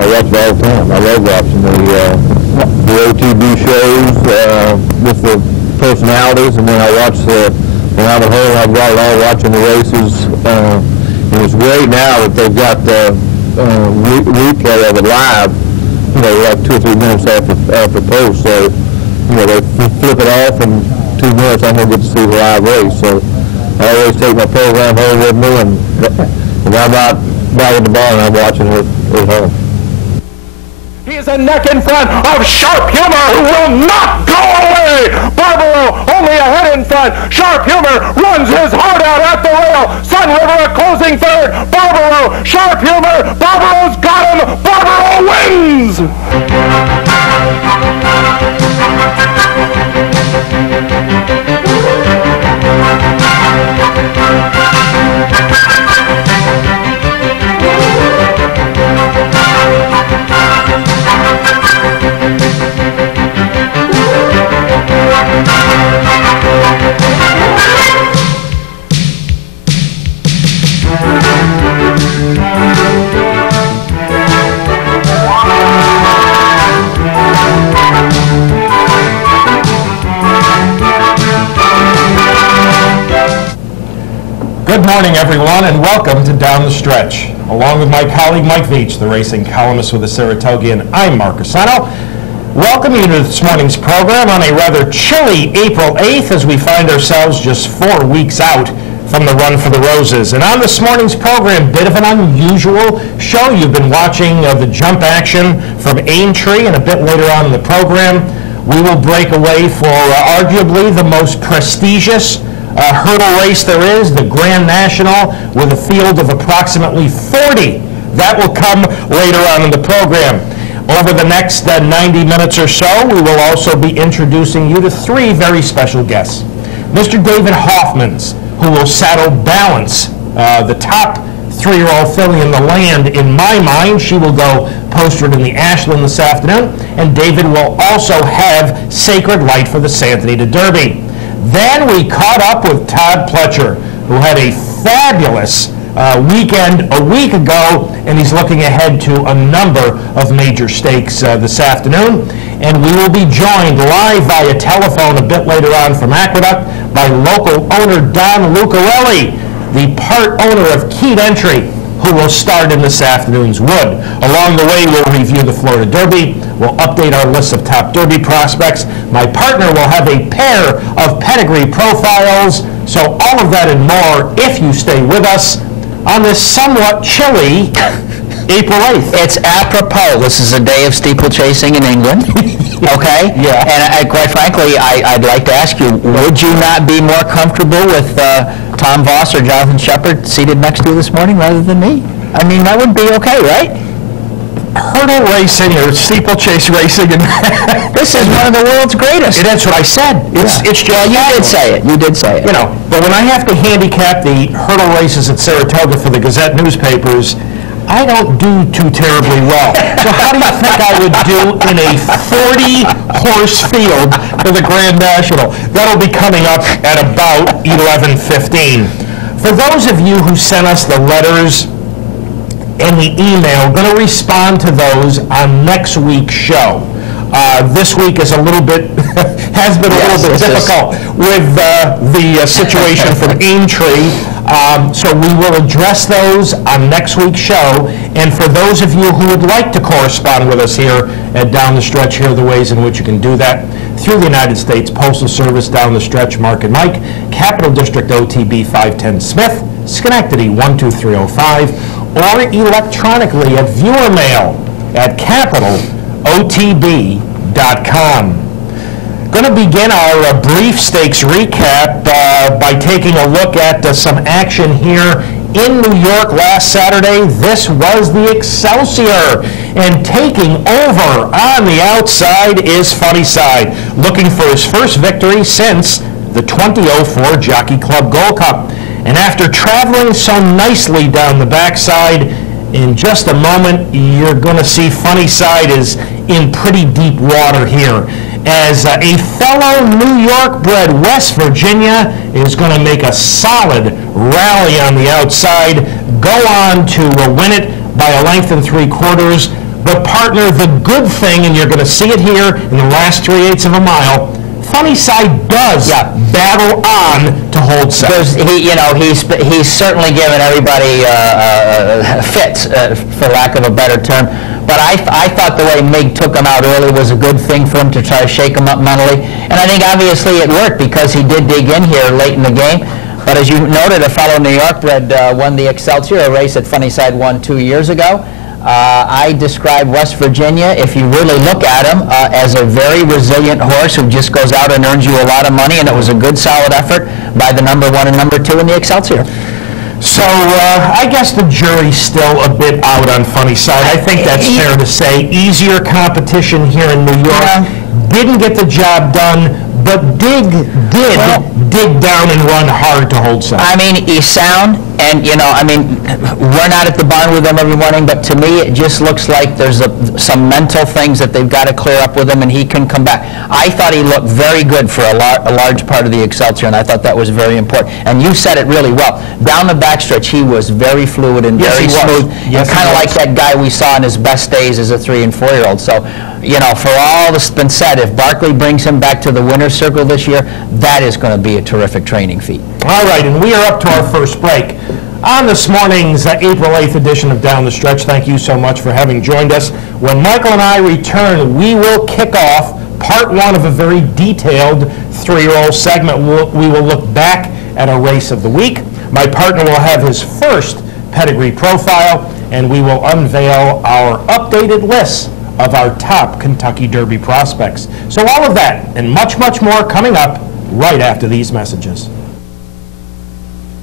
I watch it all the time. I love watching the OTB shows with the personalities, and then I watch when I'm at home, I've got it all watching the races. And it's great now that they've got the replay of it live, like 2 or 3 minutes after post. So, they flip it off in 2 minutes, I'm going to get to see the live race. So I always take my program home with me, and I'm out back at the barn, I'm watching it at home. He is a neck in front of Sharp Humor, who will not go away. Barbaro only ahead in front. Sharp Humor runs his heart out at the rail. Sun River a closing third. Barbaro, Sharp Humor. Barbaro's got him. Barbaro wins. Good morning, everyone, and welcome to Down the Stretch. Along with my colleague Mike VIETCH, the racing columnist with the Saratogian, I'm Mark CUSANO. Welcome you to this morning's program on a rather chilly April 8th as we find ourselves just 4 weeks out from the Run for the Roses. And on this morning's program, bit of an unusual show. You've been watching the jump action from Aintree, and a bit later on in the program, we will break away for arguably the most prestigious hurdle race there is, the Grand National, with a field of approximately 40. That will come later on in the program. Over the next 90 minutes or so, we will also be introducing you to 3 very special guests. Mr. David HOFFMAN, who will saddle Balance, the top 3-year-old filly in the land, in my mind. She will go postered in the Ashland this afternoon, and David will also have Sacred Light for the Santanita Derby. Then we caught up with Todd PLETCHER, who had a fabulous weekend a week ago, and he's looking ahead to a number of major stakes this afternoon. And we will be joined live via telephone a bit later on from Aqueduct by local owner Don Lucarelli, the part owner of Keyed Entry, who will start in this afternoon's Wood. Along the way, we'll review the Florida Derby. We'll update our list of top Derby prospects. My partner will have a pair of pedigree profiles. So all of that and more, if you stay with us on this somewhat chilly April 8th. It's apropos. This is a day of steeplechasing in England. Okay? Yeah. And quite frankly, I'd like to ask you, would you not be more comfortable with Tom Voss or Jonathan Shepard seated next to you this morning rather than me? I mean, that would be okay, right? Hurdle racing or steeplechase racing, and this is one of the world's greatest. That's what I said. It's just you did say it. You did say it. But when I have to handicap the hurdle races at Saratoga for the Gazette newspapers, I don't do too terribly well. So how do you think I would do in a 40-horse field for the Grand National? That'll be coming up at about 11:15. For those of you who sent us the letters and the email, going to respond to those on next week's show. This week is a little bit, has been a little bit difficult with the situation from Aintree. So we will address those on next week's show. And for those of you who would like to correspond with us here at Down the Stretch, here are the ways in which you can do that. Through the United States Postal Service, Down the Stretch, Mark and Mike, Capital District OTB 510 Smith, Schenectady 12305, or electronically at viewer mail at capitalotb.com. Going to begin our brief stakes recap by taking a look at some action here in New York last Saturday. This was the Excelsior, and taking over on the outside is Funny Side, looking for his first victory since the 2004 Jockey Club Gold Cup. And after traveling so nicely down the backside, in just a moment, you're going to see Funny Side is in pretty deep water here, as a fellow New York-bred West Virginia is going to make a solid rally on the outside, go on to win it by a length and 3/4, But partner, the good thing, and you're going to see it here in the last 3/8 of a mile, Funny Side does battle on to hold second. He's certainly given everybody fits, for lack of a better term. But I thought the way Mig took him out early was a good thing for him to try to shake him up mentally. And I think obviously it worked because he did dig in here late in the game. But as you noted, a fellow New York bred won the Excelsior, a race that Funny Side won 2 years ago. I describe West Virginia, if you really look at him, as a very resilient horse who just goes out and earns you a lot of money, and it was a good, solid effort by the number 1 and number 2 in the Excelsior. So I guess the jury's still a bit out on Funny Side. I think that's fair to say. Easier competition here in New York. Didn't get the job done, but did dig down and run hard to hold second. I mean, he's sound, and we're not at the barn with him every morning, but to me it just looks like there's some mental things that they've got to clear up with him, and he can come back. I thought he looked very good for a large part of the Excelsior, and I thought that was very important. And you said it really well. Down the backstretch, he was very fluid and very smooth, and kind of like that guy we saw in his best days as a 3- and 4-year-old. So, for all that's been said, if Barkley brings him back to the winner's circle this year, that is going to be a terrific training feat. All right, and we are up to our first break. On this morning's April 8th edition of Down the Stretch, thank you so much for having joined us. When Michael and I return, we will kick off part 1 of a very detailed 3-year-old segment. We will look back at a race of the week. My partner will have his first pedigree profile, and we will unveil our updated list of our top Kentucky Derby prospects. So all of that and much, much more coming up right after these messages.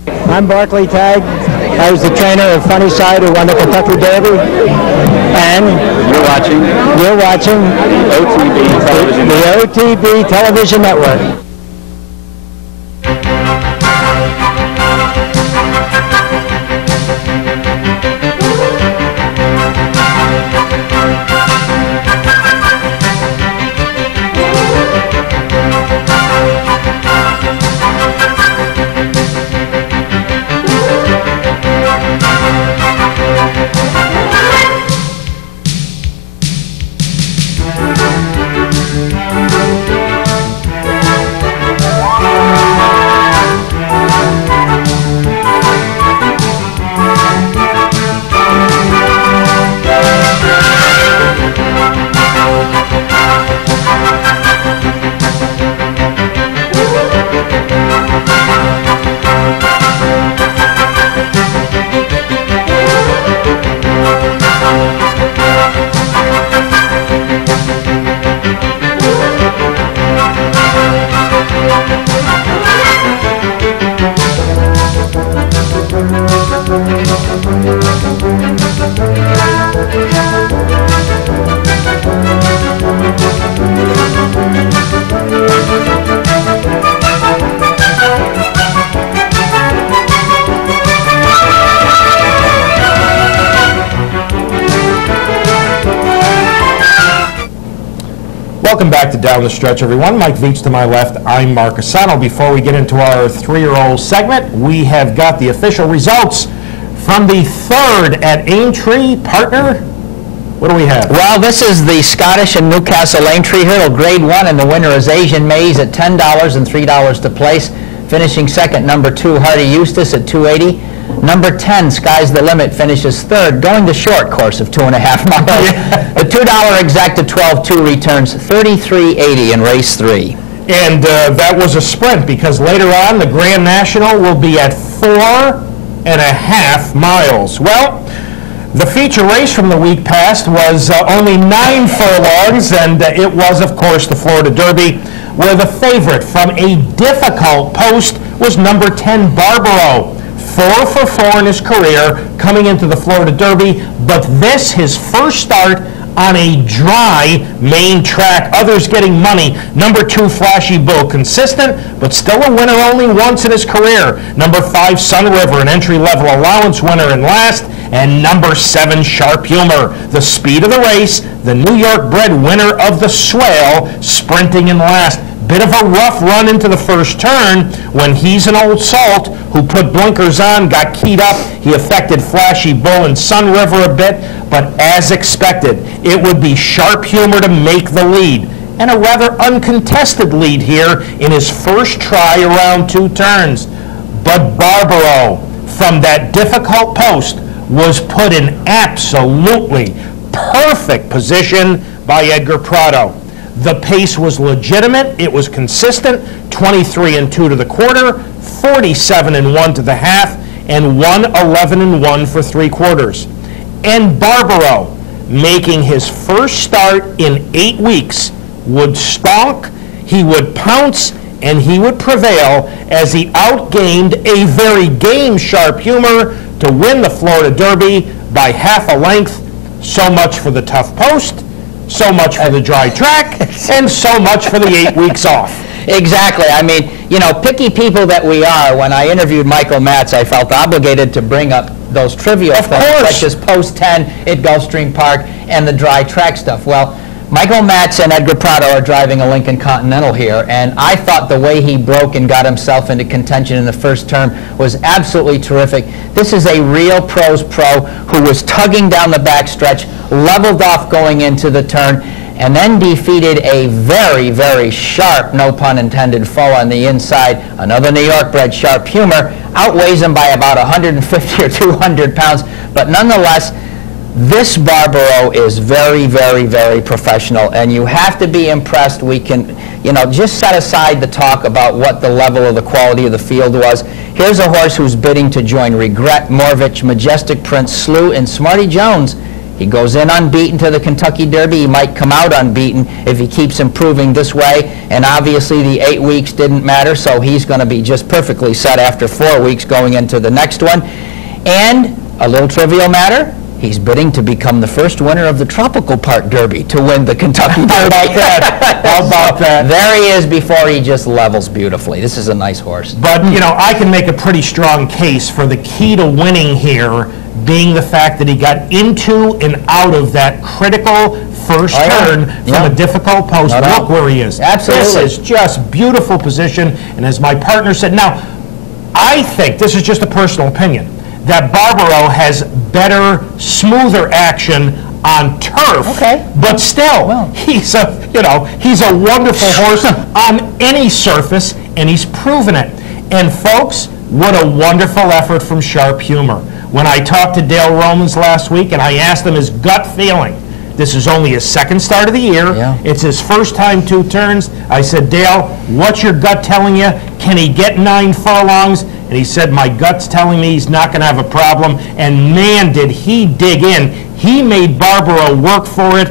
I'm Barkley Tagg. I was the trainer of Funny Side who won the Kentucky Derby. And you're watching OTB Television. The OTB Television Network. Welcome back to Down the Stretch, everyone. Mike VIETCH to my left. I'm Mark CUSANO. Before we get into our 3-year-old segment, we have got the official results from the 3rd at Aintree. Partner, what do we have? Well, this is the Scottish and Newcastle Aintree Hurdle Grade 1, and the winner is Asian Maze at $10 and $3 to place. Finishing second, number 2, Hardy Eustace at $2.80. Number 10, Sky's the Limit, finishes 3rd, going the short course of 2.5 miles. The $2 exacta 12-2 returns $33.80 in race 3. And that was a sprint, because later on the Grand National will be at 4.5 miles. Well, the feature race from the week past was only 9 furlongs, and it was, of course, the Florida Derby, where the favorite from a difficult post was number 10, Barbaro. 4 for 4 in his career coming into the Florida Derby, but this his first start on a dry main track. Others getting money. Number 2, Flashy Bull, consistent, but still a winner only once in his career. Number 5, Sun River, an entry-level allowance winner in last. And number 7, Sharp Humor, the speed of the race, the New York bred winner of the Swale, sprinting in last. Bit of a rough run into the first turn when he's an old salt who put blinkers on, got keyed up. He affected Flashy Bull and Sun River a bit, but as expected, it would be Sharp Humor to make the lead. And a rather uncontested lead here in his first try around 2 turns. But Barbaro, from that difficult post, was put in absolutely perfect position by Edgar Prado. The pace was legitimate, it was consistent, 23-2 to the quarter, 47-1 to the half, and 111-1 for 3 quarters. And Barbaro, making his first start in 8 weeks, would stalk, he would pounce, and he would prevail as he outgained a very game Sharp Humor to win the Florida Derby by half a length. So much for the tough post, so much for the dry track, and so much for the 8 weeks off. Exactly. I mean, you know, picky people that we are, when I interviewed Michael Matz, I felt obligated to bring up those trivial things, such as post 10 at Gulfstream Park and the dry track stuff. Well, Michael Matz and Edgar Prado are driving a Lincoln Continental here, and I thought the way he broke and got himself into contention in the first turn was absolutely terrific. This is a real pros pro who was tugging down the backstretch, leveled off going into the turn, and then defeated a very, very sharp, no pun intended, foe on the inside. Another New York bred Sharp Humor, outweighs him by about 150 or 200 pounds, but nonetheless, this Barbaro is very, very, very professional, and you have to be impressed. We can, you know, just set aside the talk about what the level of the quality of the field was. Here's a horse who's bidding to join Regret, Morvich, Majestic Prince, Slew, and Smarty Jones. He goes in unbeaten to the Kentucky Derby. He might come out unbeaten if he keeps improving this way, and obviously the 8 weeks didn't matter, so he's going to be just perfectly set after 4 weeks going into the next one. And a little trivial matter, he's bidding to become the first winner of the Tropical Park Derby to win the Kentucky Derby. How about that? How about that? There he is before he just levels beautifully. This is a nice horse. But, you know, I can make a pretty strong case for the key to winning here being the fact that he got into and out of that critical first turn from a difficult post. Look where he is. Absolutely. This is just beautiful position. And as my partner said, now, I think, this is just a personal opinion, that Barbaro has better, smoother action on turf, but still, he's a, you know, he's a wonderful horse on any surface, and he's proven it. And folks, what a wonderful effort from Sharp Humor. When I talked to Dale Romans last week and I asked him his gut feeling, this is only his second start of the year. It's his first time 2 turns. I said, Dale, what's your gut telling you? Can he get 9 furlongs? And he said, my gut's telling me he's not going to have a problem. And man, did he dig in. He made Barbaro work for it.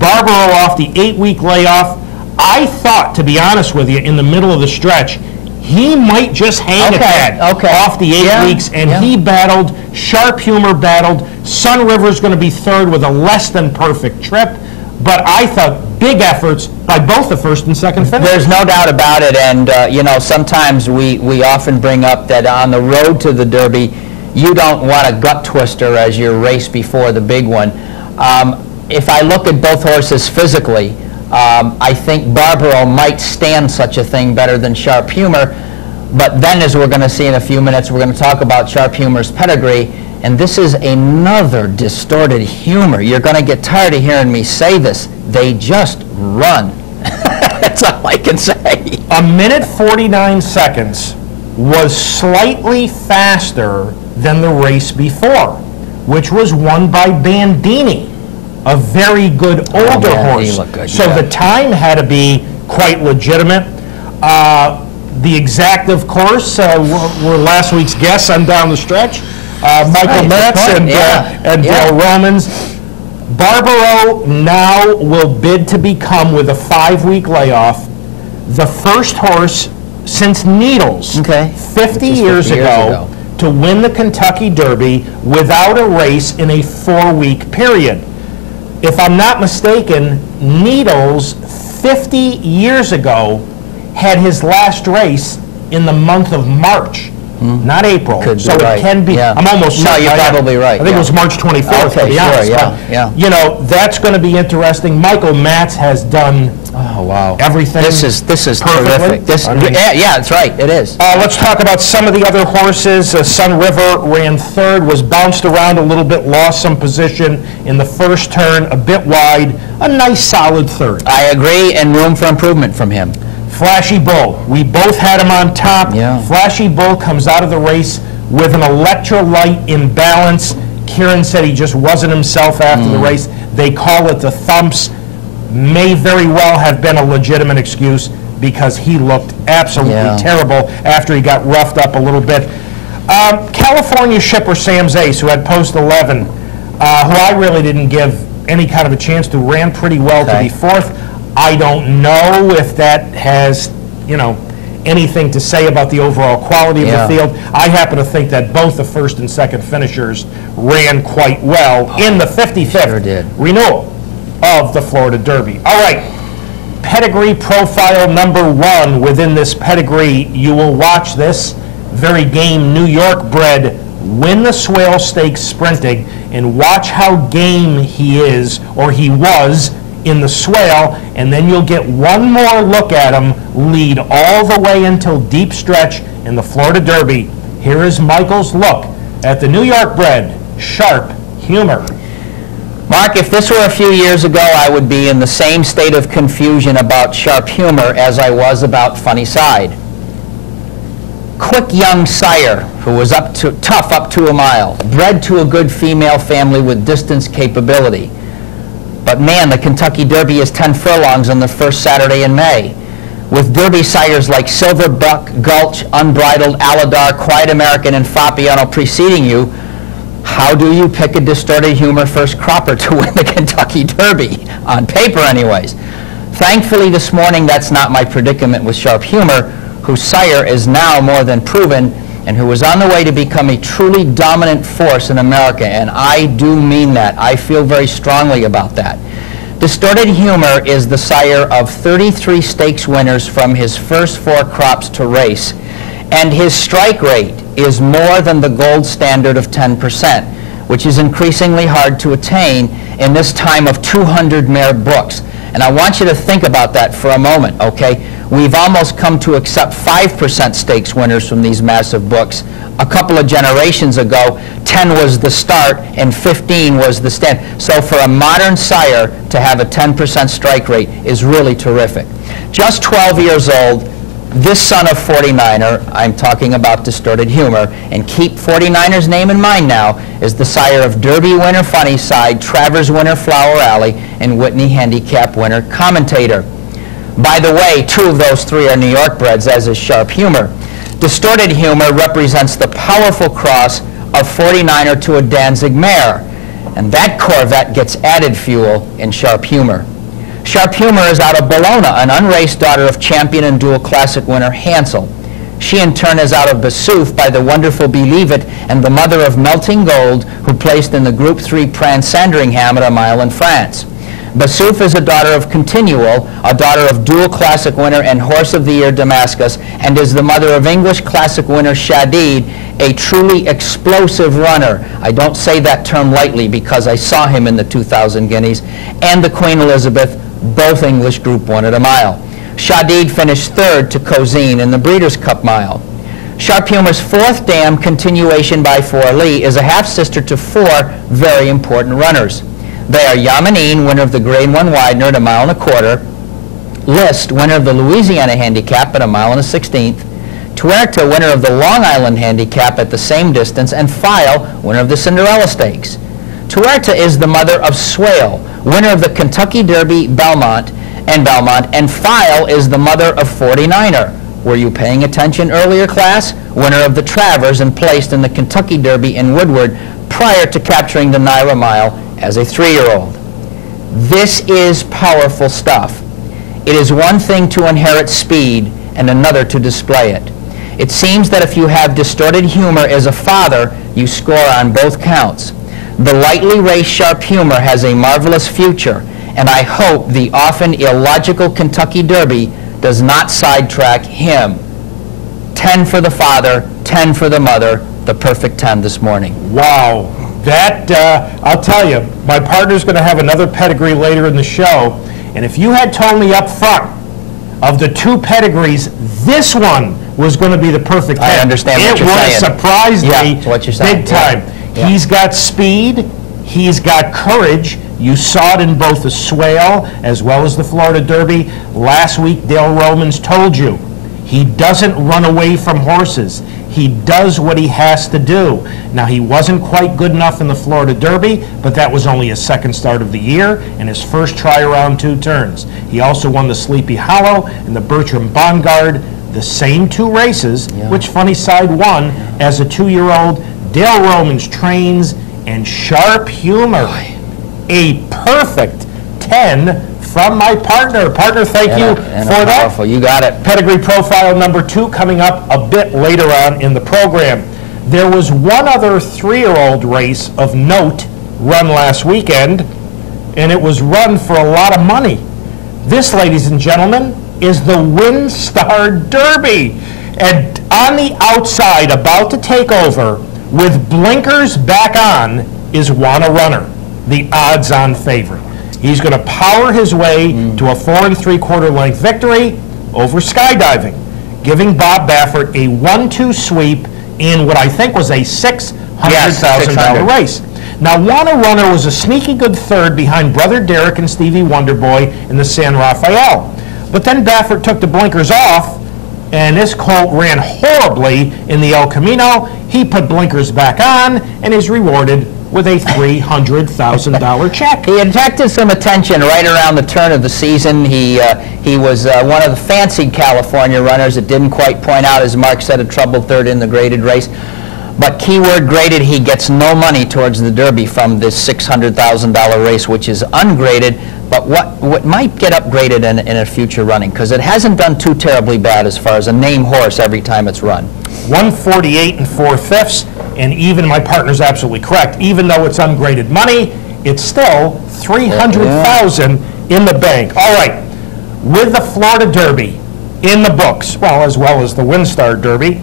Barbaro off the 8-week layoff. I thought, to be honest with you, in the middle of the stretch, he might just hang a tad off the 8 weeks, and he battled. Sharp Humor battled. Sun River's going to be third with a less than perfect trip. But I thought big efforts by both the first and second finishers. There's no doubt about it, and you know, sometimes we often bring up that on the road to the Derby, you don't want a gut twister as your race before the big one. If I look at both horses physically, I think Barbaro might stand such a thing better than Sharp Humor, but then, as we're going to see in a few minutes, we're going to talk about Sharp Humor's pedigree, and this is another distorted humor. You're going to get tired of hearing me say this. They just run. That's all I can say. A minute 49 seconds was slightly faster than the race before, which was won by Bandini, a very good older horse. Good, so the time had to be quite legitimate. The exact, of course, were last week's guests on Down the Stretch. Michael Matz and Dale Romans. Barbaro now will bid to become, with a 5-week layoff, the first horse since Needles 50 years ago to win the Kentucky Derby without a race in a 4-week period. If I'm not mistaken, Needles 50 years ago had his last race in the month of March. Not April, so it can be. I'm almost certain. No, you're probably right. I think it was March 24th, to be honest. But, you know, that's going to be interesting. Michael Matz has done Oh, wow. Everything This is perfectly? terrific. I mean- Yeah, that's right, it is. Let's talk about some of the other horses. Sun River ran third, was bounced around a little bit, lost some position in the first turn, a bit wide, a nice solid third. I agree, and room for improvement from him. Flashy Bull, we both had him on top. Yeah. Flashy Bull comes out of the race with an electrolyte imbalance. Kieran said he just wasn't himself after the race. They call it the thumps. May very well have been a legitimate excuse because he looked absolutely terrible after he got roughed up a little bit. California shipper Sam Zace, who had post 11, who I really didn't give any kind of a chance to, ran pretty well to be fourth. I don't know if that has, anything to say about the overall quality of the field. I happen to think that both the first and second finishers ran quite well in the 55th renewal of the Florida Derby. All right, pedigree profile number 1 within this pedigree. You will watch this very game New York bred win the Swale Stakes sprinting and watch how game he is, or he was, in the Swale, and then you'll get one more look at him lead all the way until deep stretch in the Florida Derby. Here is Michael's look at the New York bred Sharp Humor. Mark, if this were a few years ago, I would be in the same state of confusion about Sharp Humor as I was about Funny Side. Quick young sire who was tough up to a mile, bred to a good female family with distance capability. But man, the Kentucky Derby is 10 furlongs on the first Saturday in May. With Derby sires like Silver Buck, Gulch, Unbridled, Aladar, Quiet American, and Fabiano preceding you, how do you pick a distorted humor first cropper to win the Kentucky Derby? On paper, anyways. Thankfully, this morning, that's not my predicament with Sharp Humor, whose sire is now more than proven and who is on the way to become a truly dominant force in America, and I do mean that. I feel very strongly about that. Distorted Humor is the sire of 33 stakes winners from his first 4 crops to race, and his strike rate is more than the gold standard of 10%, which is increasingly hard to attain in this time of 200 mare books. And I want you to think about that for a moment, okay? We've almost come to accept 5% stakes winners from these massive books. A couple of generations ago, 10 was the start and 15 was the stand. So for a modern sire to have a 10% strike rate is really terrific. Just 12 years old, this son of 49er, I'm talking about Distorted Humor, and keep 49er's name in mind now, is the sire of Derby winner Funny Side, Travers winner Flower Alley, and Whitney Handicap winner Commentator. By the way, 2 of those 3 are New York breds, as is Sharp Humor. Distorted Humor represents the powerful cross of 49er to a Danzig mare, and that Corvette gets added fuel in Sharp Humor. Sharp Humor is out of Bologna, an unraced daughter of champion and dual classic winner Hansel. She in turn is out of Bassouf by the wonderful Believe It and the mother of Melting Gold, who placed in the Group 3 Prance Sandringham at a mile in France. Bassouf is a daughter of Continual, a daughter of dual classic winner and Horse of the Year Damascus, and is the mother of English classic winner Shadid, a truly explosive runner. I don't say that term lightly because I saw him in the 2000 Guineas, and the Queen Elizabeth, both English Group 1 at a mile. Shadid finished 3rd to Cozine in the Breeders' Cup Mile. Sharp Humor's 4th dam, Continuation by Forley, is a half-sister to 4 very important runners. They are Yamanine, winner of the Grade 1 Widener at a mile and a quarter, List, winner of the Louisiana Handicap at a mile and a 16th, Tuerta, winner of the Long Island Handicap at the same distance, and File, winner of the Cinderella Stakes. Tuerta is the mother of Swale, winner of the Kentucky Derby Belmont, and File is the mother of 49er. Were you paying attention earlier, class? Winner of the Travers and placed in the Kentucky Derby in Woodward prior to capturing the Naira Mile as a 3-year-old. This is powerful stuff. It is one thing to inherit speed and another to display it. It seems that if you have Distorted Humor as a father, you score on both counts. The lightly raced Sharp Humor has a marvelous future, and I hope the often illogical Kentucky Derby does not sidetrack him. 10 for the father, 10 for the mother, the perfect 10 this morning. Wow. That, I'll tell you, my partner's going to have another pedigree later in the show, And if you had told me up front, of the two pedigrees, this one was going to be the perfect I head. understand what It you're would have saying. surprised Yeah, me that's what you're saying. big time. Yeah. He's got speed. He's got courage. You saw it in both the Swale as well as the Florida Derby. Last week, Dale Romans told you, he doesn't run away from horses. He does what he has to do. Now, he wasn't quite good enough in the Florida Derby, but that was only his second start of the year and his first try around 2 turns. He also won the Sleepy Hollow and the Bertram Bongard, the same 2 races, which Funny Side won as a 2-year-old. Dale Romans trains, and Sharp Humor, a perfect 10 from my partner. Partner, thank you for that. Powerful. You got it. Pedigree profile number 2 coming up a bit later on in the program. There was one other 3-year-old race of note run last weekend, and it was run for a lot of money. This, ladies and gentlemen, is the WinStar Derby. And on the outside, about to take over, with blinkers back on, is Wanna Runner, the odds-on favorite. He's going to power his way to a 4 3/4 length victory over skydiving, giving Bob Baffert a 1-2 sweep in what I think was a $600,000 race. Now, Wanna Runner was a sneaky good third behind Brother Derek and Stevie Wonderboy in the San Rafael. But then Baffert took the blinkers off, and this colt ran horribly in the El Camino. He put blinkers back on and is rewarded with a $300,000 check. He attracted some attention right around the turn of the season. He was one of the fancied California runners. It didn't quite point out, as Mark said, a troubled third in the graded race. But keyword graded, he gets no money towards the Derby from this $600,000 race, which is ungraded, but what might get upgraded in a future running, because it hasn't done too terribly bad as far as a name horse every time it's run. 148 4/5, and even my partner's absolutely correct. Even though it's ungraded money, it's still $300,000 in the bank. All right, with the Florida Derby in the books, well, as well as the WinStar Derby,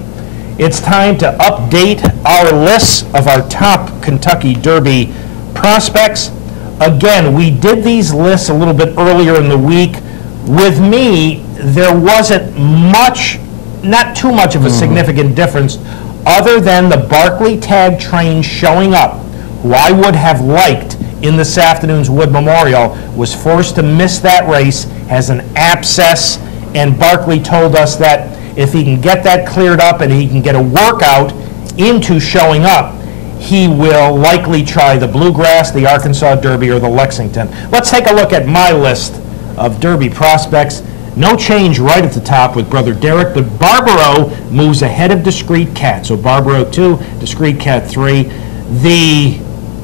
it's time to update our lists of our top Kentucky Derby prospects. Again, we did these lists a little bit earlier in the week. With me, there wasn't much, not too much of a significant difference, other than the Barkley tag train showing up, who I would have liked in this afternoon's Wood Memorial, was forced to miss that race, has an abscess, and Barkley told us that if he can get that cleared up and he can get a workout into showing up, he will likely try the Bluegrass, the Arkansas Derby, or the Lexington. Let's take a look at my list of Derby prospects. No change right at the top with Brother Derek, but Barbaro moves ahead of Discreet Cat. So Barbaro 2, Discreet Cat 3. The,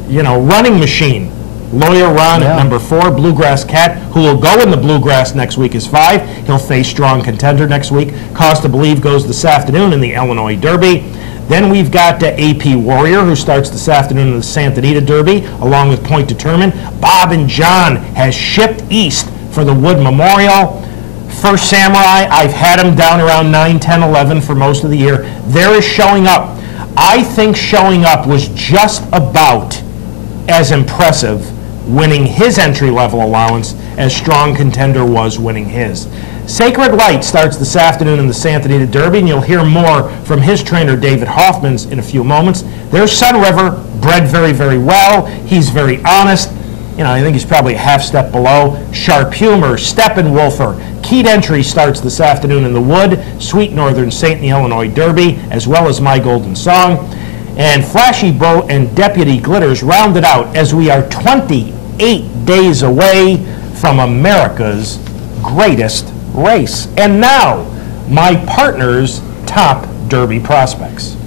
running machine, Lawyer Ron at number 4, Bluegrass Cat, who will go in the Bluegrass next week, is 5. He'll face Strong Contender next week. Cause to Believe goes this afternoon in the Illinois Derby. Then we've got AP Warrior, who starts this afternoon in the Santa Anita Derby, along with Point Determined. Bob and John has shipped east for the Wood Memorial. First Samurai, I've had him down around 9, 10, 11 for most of the year. There is Showing Up. I think Showing Up was just about as impressive winning his entry-level allowance as Strong Contender was winning his. Sacred Light starts this afternoon in the Santa Anita Derby, and you'll hear more from his trainer, David Hoffman, in a few moments. There's Sun River, bred very, very well. He's very honest. I think he's probably a half step below. Sharp Humor, Steppenwolfer. Keyed Entry starts this afternoon in the Wood, Sweet Northern Saint in the Illinois Derby, as well as My Golden Song. And Flashy Boat and Deputy Glitters round it out as we are 28 days away from America's greatest race. And now, my partner's top Derby prospects.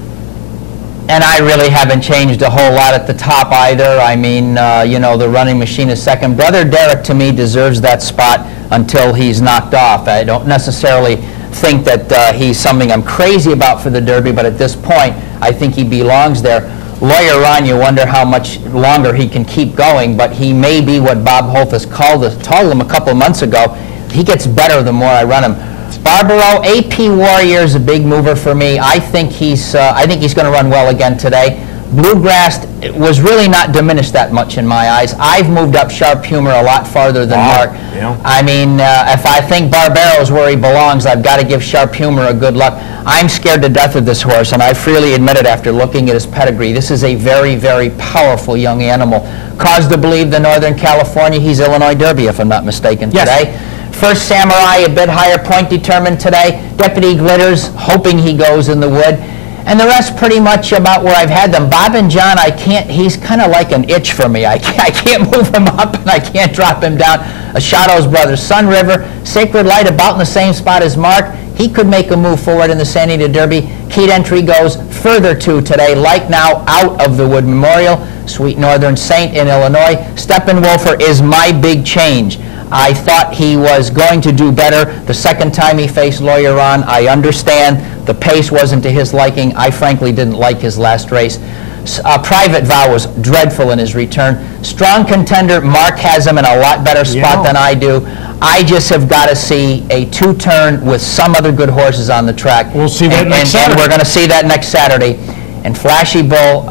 And I really haven't changed a whole lot at the top either. I mean, the running machine is second. Brother Derek, to me, deserves that spot until he's knocked off. I don't necessarily think that he's something I'm crazy about for the Derby, but at this point, I think he belongs there. Lawyer Ron, you wonder how much longer he can keep going, but he may be what Bob Holthus told him a couple of months ago. He gets better the more I run him. Barbaro, AP Warrior is a big mover for me. I think he's going to run well again today. Bluegrass was really not diminished that much in my eyes. I've moved up Sharp Humor a lot farther than Mark. Yeah. I mean, if I think Barbaro's where he belongs, I've got to give Sharp Humor a good luck. I'm scared to death of this horse, and I freely admit it after looking at his pedigree. This is a very, very powerful young animal. Cause to believe the Northern California, he's Illinois Derby, if I'm not mistaken, today. First Samurai, a bit higher point determined today. Deputy Glitters, hoping he goes in the wood. And the rest pretty much about where I've had them. Bob and John, I can't, he's kind of like an itch for me. I can't move him up and I can't drop him down. Shadow's brother, Sun River, Sacred Light about in the same spot as Mark. He could make a move forward in the San Anita Derby. Keyed Entry goes further to today, like now out of the Wood Memorial. Sweet Northern Saint in Illinois. Steppenwolfer is my big change. I thought he was going to do better the second time he faced Lawyer Ron. I understand the pace wasn't to his liking. I frankly didn't like his last race. Private Vow was dreadful in his return. Strong Contender, Mark has him in a lot better spot than I do. I just have got to see a two-turn with some other good horses on the track. We'll see that next Saturday. And we're going to see that next Saturday. And Flashy Bull,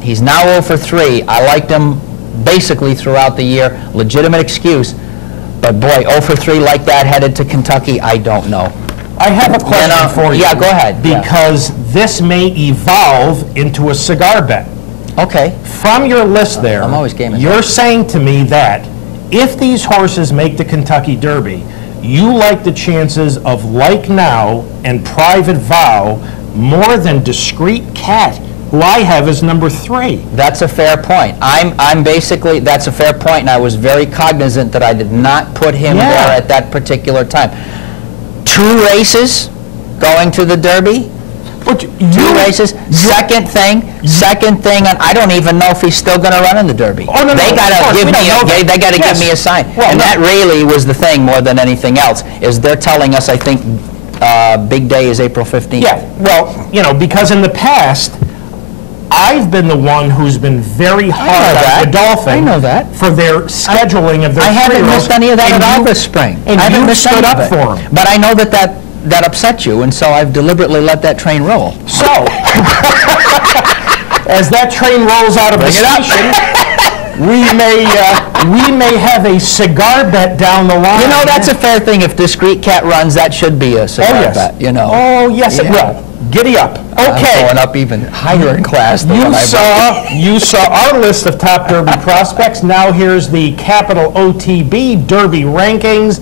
he's now 0 for 3. I liked him basically throughout the year. Legitimate excuse. But boy, 0 for 3 like that headed to Kentucky, I don't know. I have a question for you. Yeah, go ahead. Because this may evolve into a cigar bet. Okay. From your list there, I'm always game as you're saying to me that if these horses make the Kentucky Derby, you like the chances of Like Now and Private Vow more than Discreet Cat, who I have as number 3. That's a fair point. I'm basically, that's a fair point, and I was very cognizant that I did not put him there at that particular time. 2 races going to the Derby. 2 races. Second thing, and I don't even know if he's still going to run in the Derby. Oh, no, they got to give me they got to give me a sign. Well, and that really was the thing more than anything else, is they're telling us, I think, big day is April 15th. Yeah, well, you know, because in the past, I've been the one who's been very hard on Godolphin I know that. for their scheduling of their I haven't missed any of that at all this spring. And I haven't you missed stood any up of it. for him. But I know that upset you, and so I've deliberately let that train roll. So, as that train rolls out of the station, we may have a cigar bet down the line. You know, that's a fair thing. If Discreet Cat runs, that should be a cigar bet, you know. Oh, yes, it will. Giddy up. Okay. I'm going up even higher in class than You saw our list of top Derby prospects. Now here's the Capital OTB Derby rankings.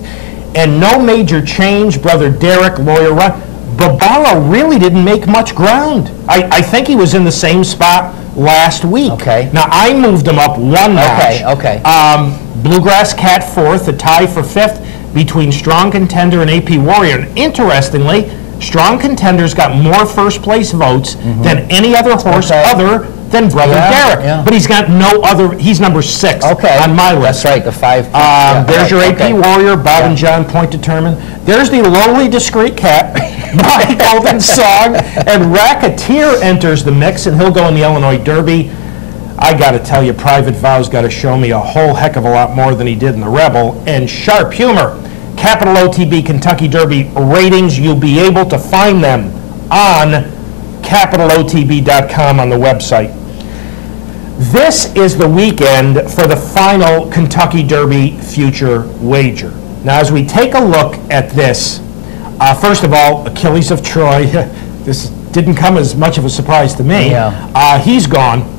And no major change. Brother Derek, Lawyer Ron. Barbaro really didn't make much ground. I think he was in the same spot last week. Okay. Now, I moved him up 1 notch. Okay. Bluegrass Cat 4th, a tie for 5th between Strong Contender and AP Warrior. And interestingly, Strong Contender's got more first-place votes than any other horse other than Brother Derek. Yeah. But he's got no other, he's number 6 on my list. That's right, the 5. There's your AP Warrior, Bob and John, point determined. There's the lowly Discreet Cat, My Golden Song, and Racketeer enters the mix, and he'll go in the Illinois Derby. I got to tell you, Private Vow's got to show me a whole heck of a lot more than he did in the Rebel. And Sharp Humor, Capital OTB Kentucky Derby ratings, you'll be able to find them on capitalotb.com on the website. This is the weekend for the final Kentucky Derby future wager. Now, as we take a look at this, first of all, Achilles of Troy, this didn't come as much of a surprise to me. He's gone.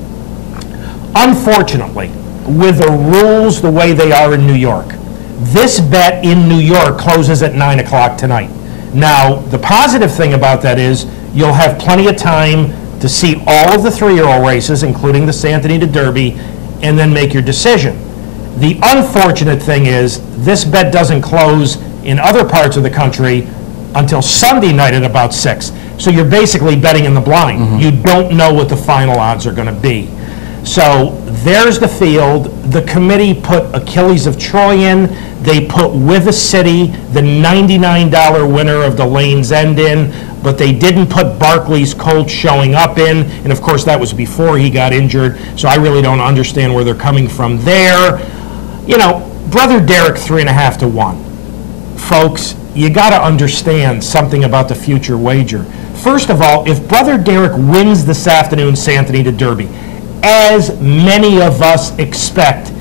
Unfortunately, with the rules the way they are in New York, this bet in New York closes at 9 o'clock tonight. Now, the positive thing about that is you'll have plenty of time to see all of the 3-year-old races, including the Santa Anita Derby, and then make your decision. The unfortunate thing is this bet doesn't close in other parts of the country until Sunday night at about 6. So you're basically betting in the blind. You don't know what the final odds are going to be. So there's the field. The committee put Achilles of Troy in. They put With the City, the $99 winner of the Lane's End in, but they didn't put Barkley's Colt Showing Up in, and of course that was before he got injured, so I really don't understand where they're coming from there. You know, Brother Derek 3.5 to 1. Folks, you got to understand something about the future wager. First of all, if Brother Derek wins this afternoon's Santa Anita Derby, as many of us expect,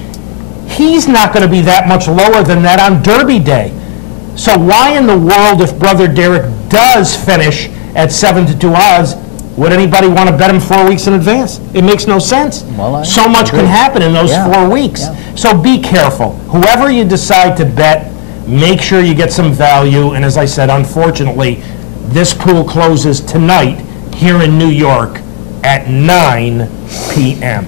he's not going to be that much lower than that on Derby Day. So why in the world, if Brother Derek does finish at 7-2 odds, would anybody want to bet him 4 weeks in advance? It makes no sense. Well, so much can happen in those 4 weeks. Yeah. So be careful. Whoever you decide to bet, make sure you get some value. And as I said, unfortunately, this pool closes tonight here in New York at 9 p.m.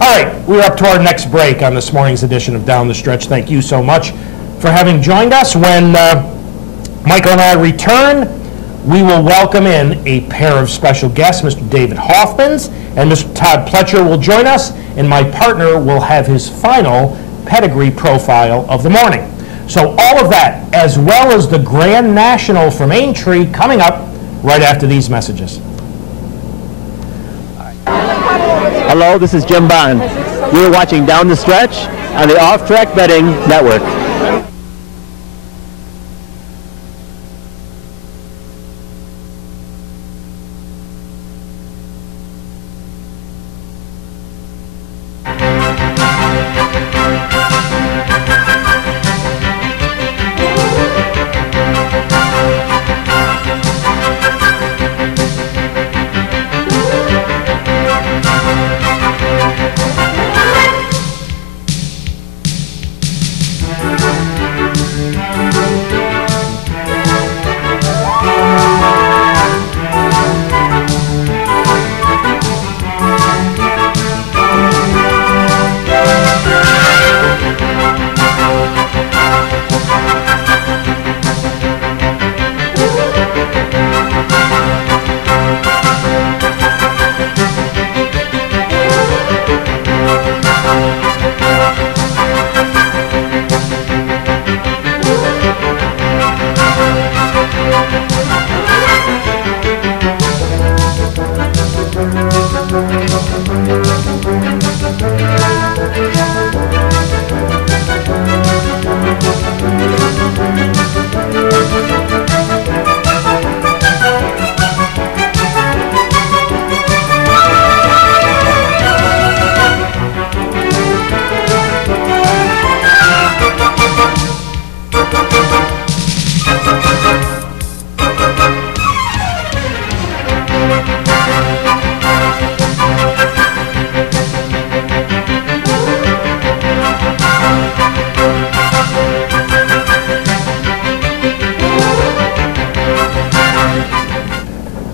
All right, we're up to our next break on this morning's edition of Down the Stretch. Thank you so much for having joined us. When Michael and I return, we will welcome in a pair of special guests. Mr. David Hoffman and Mr. Todd Pletcher will join us, and my partner will have his final pedigree profile of the morning. So all of that, as well as the Grand National from Aintree, coming up right after these messages. Hello, this is Jim Bond. You're watching Down the Stretch on the Off Track Betting Network.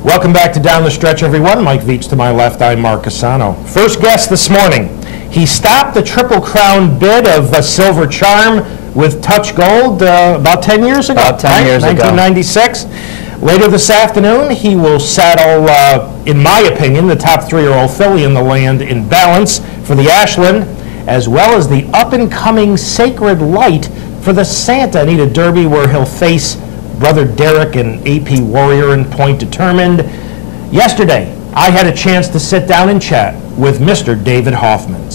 Welcome back to Down the Stretch, everyone. Mike VIETCH to my left, I'm Mark CUSANO. First guest this morning. He stopped the Triple Crown bid of Silver Charm with Touch Gold about 10 years ago. About 10 years ago. 1996. Later this afternoon, he will saddle, in my opinion, the top 3-year-old filly in the land in Balance for the Ashland, as well as the up-and-coming Sacred Light for the Santa Anita Derby, where he'll face Brother Derek and AP Warrior in Point Determined. Yesterday, I had a chance to sit down and chat with Mr. David Hoffman.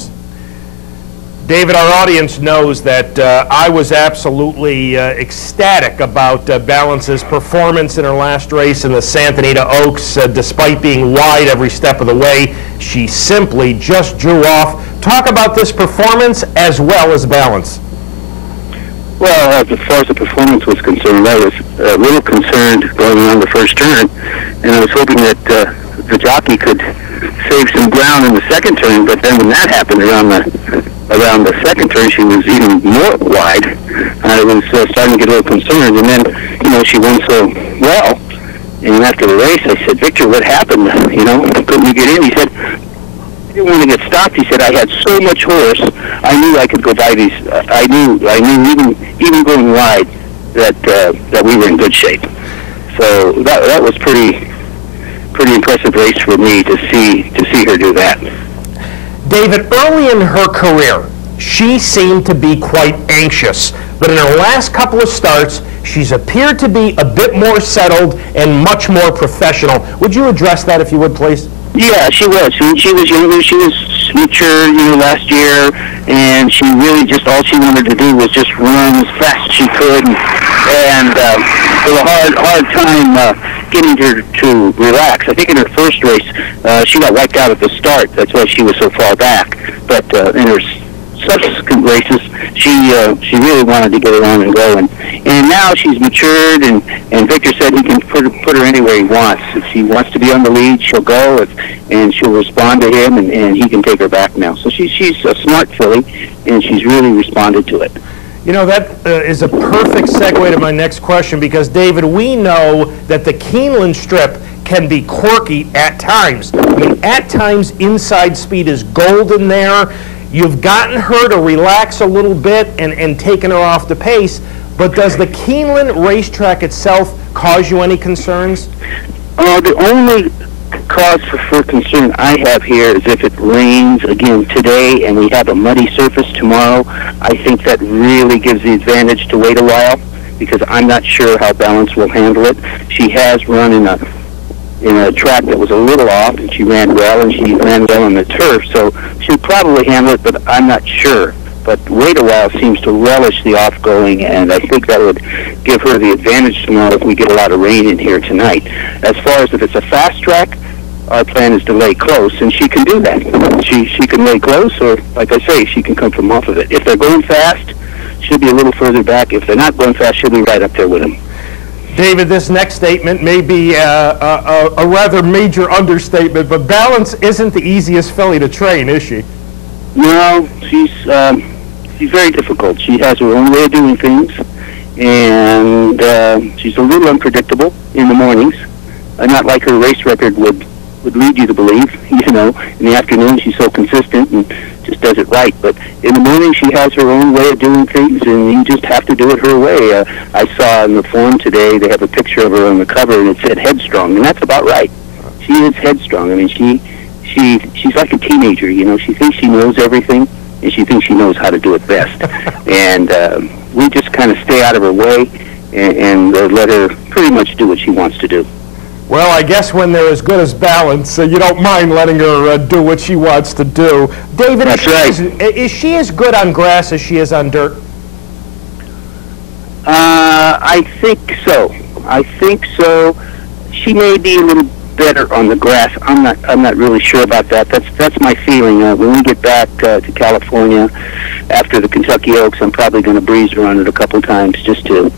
David, our audience knows that I was absolutely ecstatic about Balance's performance in her last race in the Santa Anita Oaks. Despite being wide every step of the way, she simply just drew off. Talk about this performance as well as Balance. Well, as far as the performance was concerned, I was a little concerned going on the first turn, and I was hoping that the jockey could save some ground in the second turn, but then when that happened around the second turn, she was even more wide. I was starting to get a little concerned, and then, she won so well, and after the race, I said, Victor, what happened? Couldn't you get in? He said, I didn't want to get stopped. He said, I had so much horse, I knew I could go by these. I knew even going wide that we were in good shape. So that was pretty impressive race for me to see her do that. David, early in her career, she seemed to be quite anxious, but in her last couple of starts, she's appeared to be a bit more settled and much more professional. Would you address that, if you would, please? Yeah, she was. She was younger. She was mature, last year, and she really just, all she wanted to do was just run as fast as she could, and it was a hard time getting her to relax. I think in her first race, she got wiped out at the start. That's why she was so far back. But in her subsequent races, she really wanted to get it on and go, and now she's matured, and Victor said he can put her anywhere he wants. If she wants to be on the lead, she'll go, and she'll respond to him, and he can take her back now. So she's a smart filly, and she's really responded to it. You know, that is a perfect segue to my next question, because, David, we know that the Keeneland strip can be quirky at times. I mean, at times, inside speed is golden there. You've gotten her to relax a little bit and taken her off the pace, but does the Keeneland racetrack itself cause you any concerns? The only cause for concern I have here is if it rains again today and we have a muddy surface tomorrow. I think that really gives the advantage to wait a while, because I'm not sure how Balance will handle it. She has run in a track that was a little off, and she ran well, and she ran well on the turf, so she'll probably handle it, but I'm not sure. But wait a while seems to relish the off-going, and I think that would give her the advantage tomorrow if we get a lot of rain in here tonight. As far as if it's a fast track, our plan is to lay close, and she can do that. She can lay close, or, like I say, she can come from off of it. If they're going fast, she'll be a little further back. If they're not going fast, she'll be right up there with them. David, this next statement may be a rather major understatement, but Balance isn't the easiest filly to train, is she? No, she's very difficult. She has her own way of doing things, and she's a little unpredictable in the mornings. Not like her race record would lead you to believe. You know, in the afternoon she's so consistent and just does it right. But in the morning she has her own way of doing things, and you just have to do it her way. I saw in the form today they have a picture of her on the cover, and it said headstrong, and that's about right. She is headstrong. I mean, she's like a teenager. You know, she thinks she knows everything, and she thinks she knows how to do it best. And we just kind of stay out of her way and let her pretty much do what she wants to do. Well, I guess when they're as good as Balance, you don't mind letting her do what she wants to do. David, That's right. Is she as good on grass as she is on dirt? I think so. She may be a little better on the grass. I'm not really sure about that. That's my feeling. When we get back to California after the Kentucky Oaks, I'm probably going to breeze her on it a couple times just to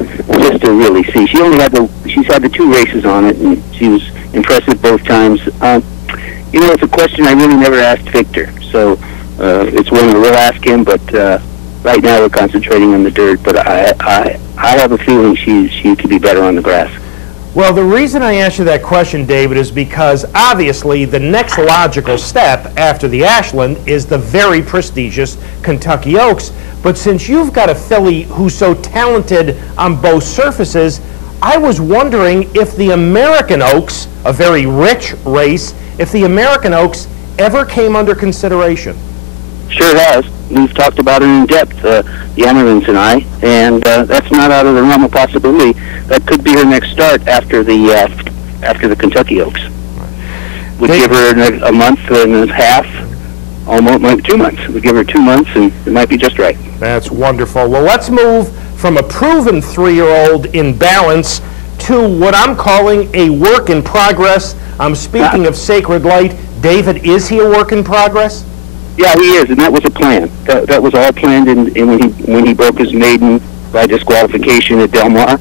really see. She's had the 2 races on it, and she was impressive both times. You know, it's a question I really never asked Victor, so it's one I will ask him. But right now we're concentrating on the dirt. But I have a feeling she could be better on the grass. Well, the reason I asked you that question, David, is because obviously the next logical step after the Ashland is the very prestigious Kentucky Oaks. But since you've got a filly who's so talented on both surfaces, I was wondering if the American Oaks, a very rich race, if the American Oaks ever came under consideration. Sure has. We've talked about it in depth, the Emmerins and I, and that's not out of the realm of possibility. That could be her next start after the Kentucky Oaks. We'd give her a month and a half, almost 2 months. We'd give her 2 months, and it might be just right. That's wonderful. Well, let's move from a proven 3-year-old in Balance to what I'm calling a work in progress. I'm speaking of Sacred Light. David, is he a work in progress? Yeah, he is, and that was a plan. That was all planned in when he broke his maiden by disqualification at Del Mar.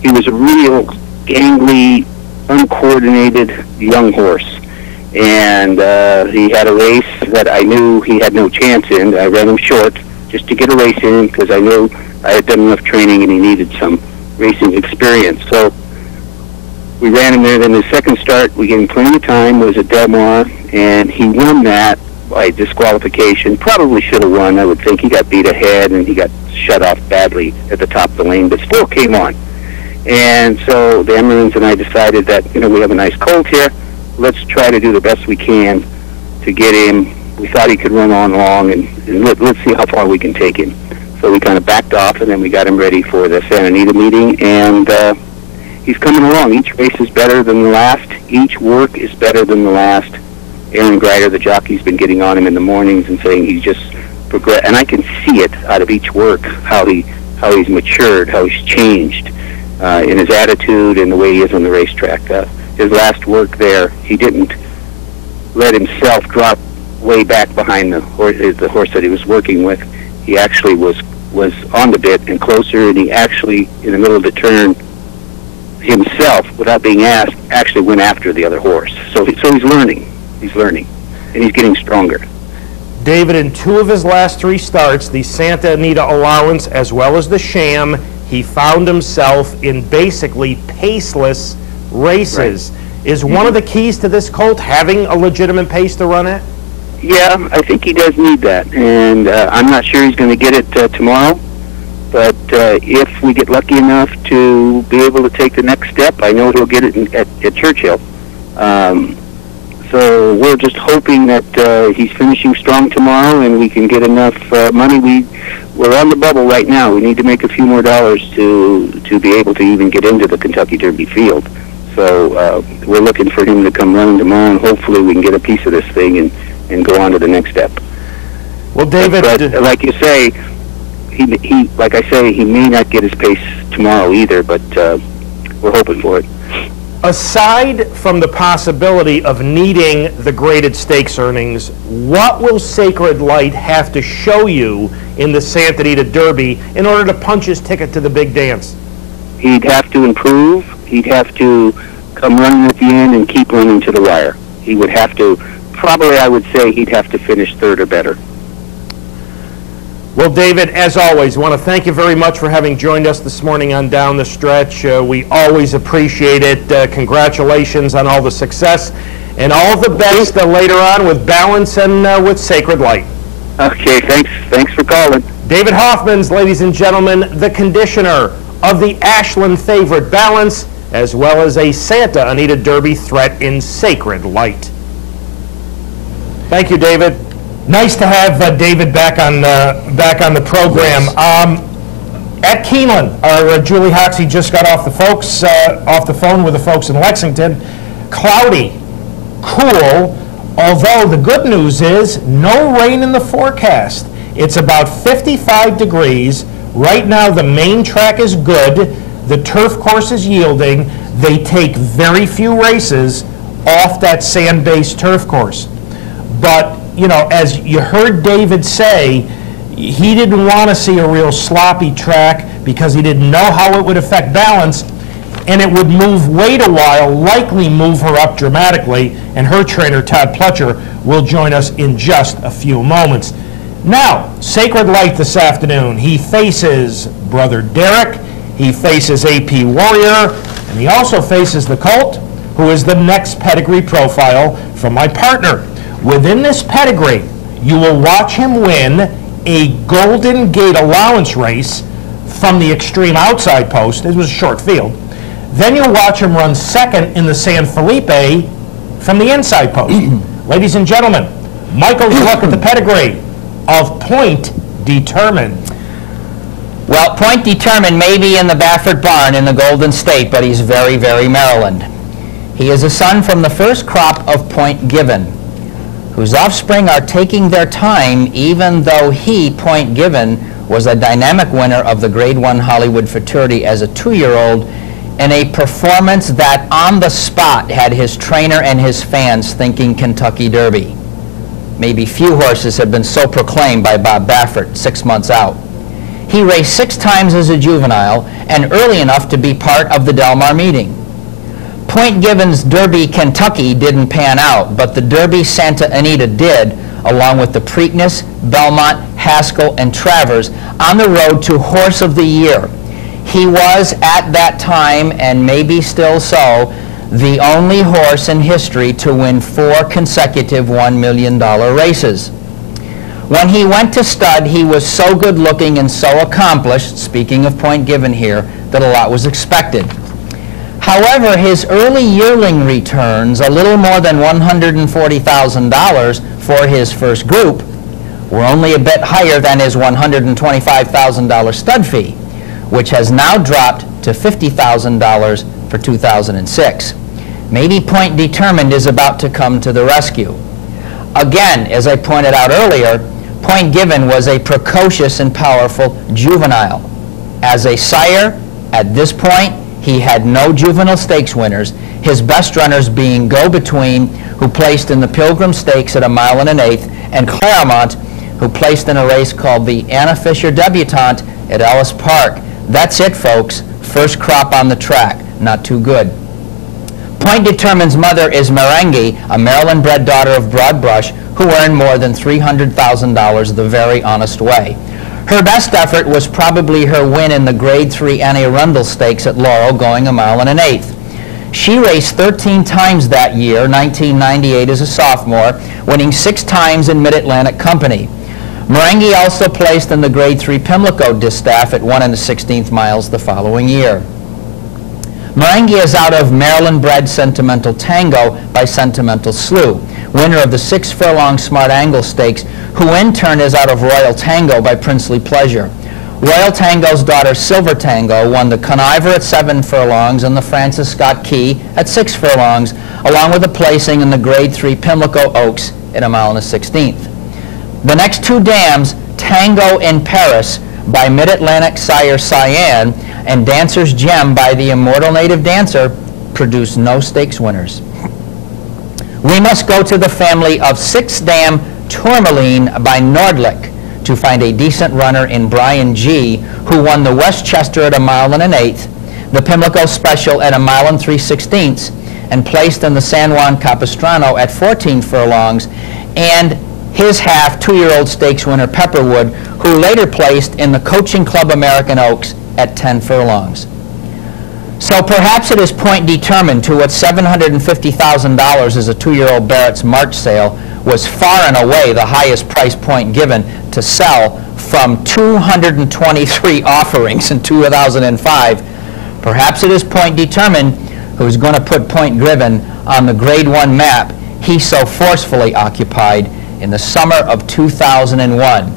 He was a real gangly, uncoordinated young horse. And he had a race that I knew he had no chance in. I ran him short just to get a race in because I knew I had done enough training and he needed some racing experience. So we ran him there. Then his second start, we gave him plenty of time, was at Del Mar, and he won that by disqualification. Probably should have won, I would think. He got beat ahead and he got shut off badly at the top of the lane, but still came on. And so the Emmerins and I decided that, we have a nice colt here. Let's try to do the best we can to get him. We thought he could run on long, and let's see how far we can take him. So we kind of backed off, and then we got him ready for the Santa Anita meeting, and he's coming along. Each race is better than the last. Each work is better than the last. Aaron Greider, the jockey's been getting on him in the mornings and saying he's just progressed, and I can see it out of each work, how he's matured, how he's changed in his attitude and the way he is on the racetrack. His last work there, he didn't let himself drop way back behind the horse that he was working with, he actually was on the bit and closer, and he actually, in the middle of the turn, himself, without being asked, actually went after the other horse. So he's learning. He's learning, and he's getting stronger. David, in 2 of his last 3 starts, the Santa Anita Allowance as well as the Sham, he found himself in basically paceless races. Right. Is one of the keys to this colt having a legitimate pace to run at? Yeah, I think he does need that, and I'm not sure he's going to get it tomorrow, but if we get lucky enough to be able to take the next step, I know he'll get it at Churchill. So we're just hoping that he's finishing strong tomorrow and we can get enough money. We're on the bubble right now. We need to make a few more dollars to be able to even get into the Kentucky Derby field. So we're looking for him to come running tomorrow, and hopefully we can get a piece of this thing and go on to the next step. Well, David, but like you say, he like I say, he may not get his pace tomorrow either, but we're hoping for it. Aside from the possibility of needing the graded stakes earnings, what will Sacred Light have to show you in the Santa Anita Derby in order to punch his ticket to the big dance? He'd have to improve. He'd have to come running at the end and keep running to the wire. He would have to, probably I would say he'd have to finish 3rd or better. Well, David, as always, I want to thank you very much for having joined us this morning on Down the Stretch. We always appreciate it. Congratulations on all the success, and all the best later on with Balance and with Sacred Light. Okay, thanks for calling. David Hoffman's, ladies and gentlemen, the conditioner of the Ashland favorite Balance, as well as a Santa Anita Derby threat in Sacred Light. Thank you, David. Nice to have David back on the program. At Keeneland, our Julie Hoxie just got off the phone with the folks in Lexington. Cloudy, cool, although the good news is no rain in the forecast. It's about 55 degrees. Right now the main track is good. The turf course is yielding. They take very few races off that sand-based turf course. But you know, as you heard David say, he didn't want to see a real sloppy track because he didn't know how it would affect Balance, and it would move weight a while, likely move her up dramatically, and her trainer, Todd Pletcher, will join us in just a few moments. Now, Sacred Light this afternoon. He faces Brother Derek, he faces AP Warrior, and he also faces the colt, who is the next pedigree profile from my partner. Within this pedigree, you will watch him win a Golden Gate allowance race from the extreme outside post. It was a short field. Then you'll watch him run 2nd in the San Felipe from the inside post. Ladies and gentlemen, Michael's look at the pedigree of Point Determined. Well, Point Determined may be in the Baffert barn in the Golden State, but he's very, very Maryland. He is a son from the first crop of Point Given, whose offspring are taking their time, even though he, Point Given, was a dynamic winner of the Grade 1 Hollywood Futurity as a 2-year-old in a performance that on the spot had his trainer and his fans thinking Kentucky Derby. Maybe few horses have been so proclaimed by Bob Baffert 6 months out. He raced 6 times as a juvenile and early enough to be part of the Del Mar meeting. Point Given's Derby Kentucky didn't pan out, but the Derby Santa Anita did, along with the Preakness, Belmont, Haskell, and Travers on the road to Horse of the Year. He was, at that time, and maybe still so, the only horse in history to win 4 consecutive $1 million races. When he went to stud, he was so good-looking and so accomplished, speaking of Point Given here, that a lot was expected. However, his early yearling returns, a little more than $140,000 for his first group, were only a bit higher than his $125,000 stud fee, which has now dropped to $50,000 for 2006. Maybe Point Determined is about to come to the rescue. Again, as I pointed out earlier, Point Given was a precocious and powerful juvenile. As a sire, at this point, he had no juvenile stakes winners, his best runners being Go Between, who placed in the Pilgrim Stakes at 1 1/8 miles, and Claremont, who placed in a race called the Anna Fisher Debutante at Ellis Park. That's it, folks. First crop on the track. Not too good. Point Determined's mother is Merengue, a Maryland-bred daughter of Broadbrush, who earned more than $300,000 the very honest way. Her best effort was probably her win in the Grade 3 Annie Arundel Stakes at Laurel, going 1 1/8 miles. She raced 13 times that year, 1998 as a sophomore, winning 6 times in Mid-Atlantic company. Merengue also placed in the Grade 3 Pimlico Distaff at 1 1/16 miles the following year. Merengue is out of Maryland-bred Sentimental Tango by Sentimental Slew, winner of the 6 furlong Smart Angle Stakes, who in turn is out of Royal Tango by Princely Pleasure. Royal Tango's daughter Silver Tango won the Conniver at 7 furlongs and the Francis Scott Key at 6 furlongs, along with a placing in the Grade 3 Pimlico Oaks at 1 1/16 miles. The next 2 dams, Tango in Paris by Mid-Atlantic sire Cyan and Dancer's Gem by the Immortal Native Dancer, produced no stakes winners. We must go to the family of 6 dam Tourmaline by Nordlicht to find a decent runner in Brian G., who won the Westchester at 1 1/8 miles, the Pimlico Special at 1 3/16 miles, and placed in the San Juan Capistrano at 14 furlongs, and his half 2-year-old stakes winner Pepperwood, who later placed in the Coaching Club American Oaks at 10 furlongs. So perhaps it is Point Determined, who at $750,000 as a 2-year-old Barrett's March sale was far and away the highest price point given to sell from 223 offerings in 2005. Perhaps it is Point Determined who's going to put Point Driven on the Grade 1 map he so forcefully occupied in the summer of 2001.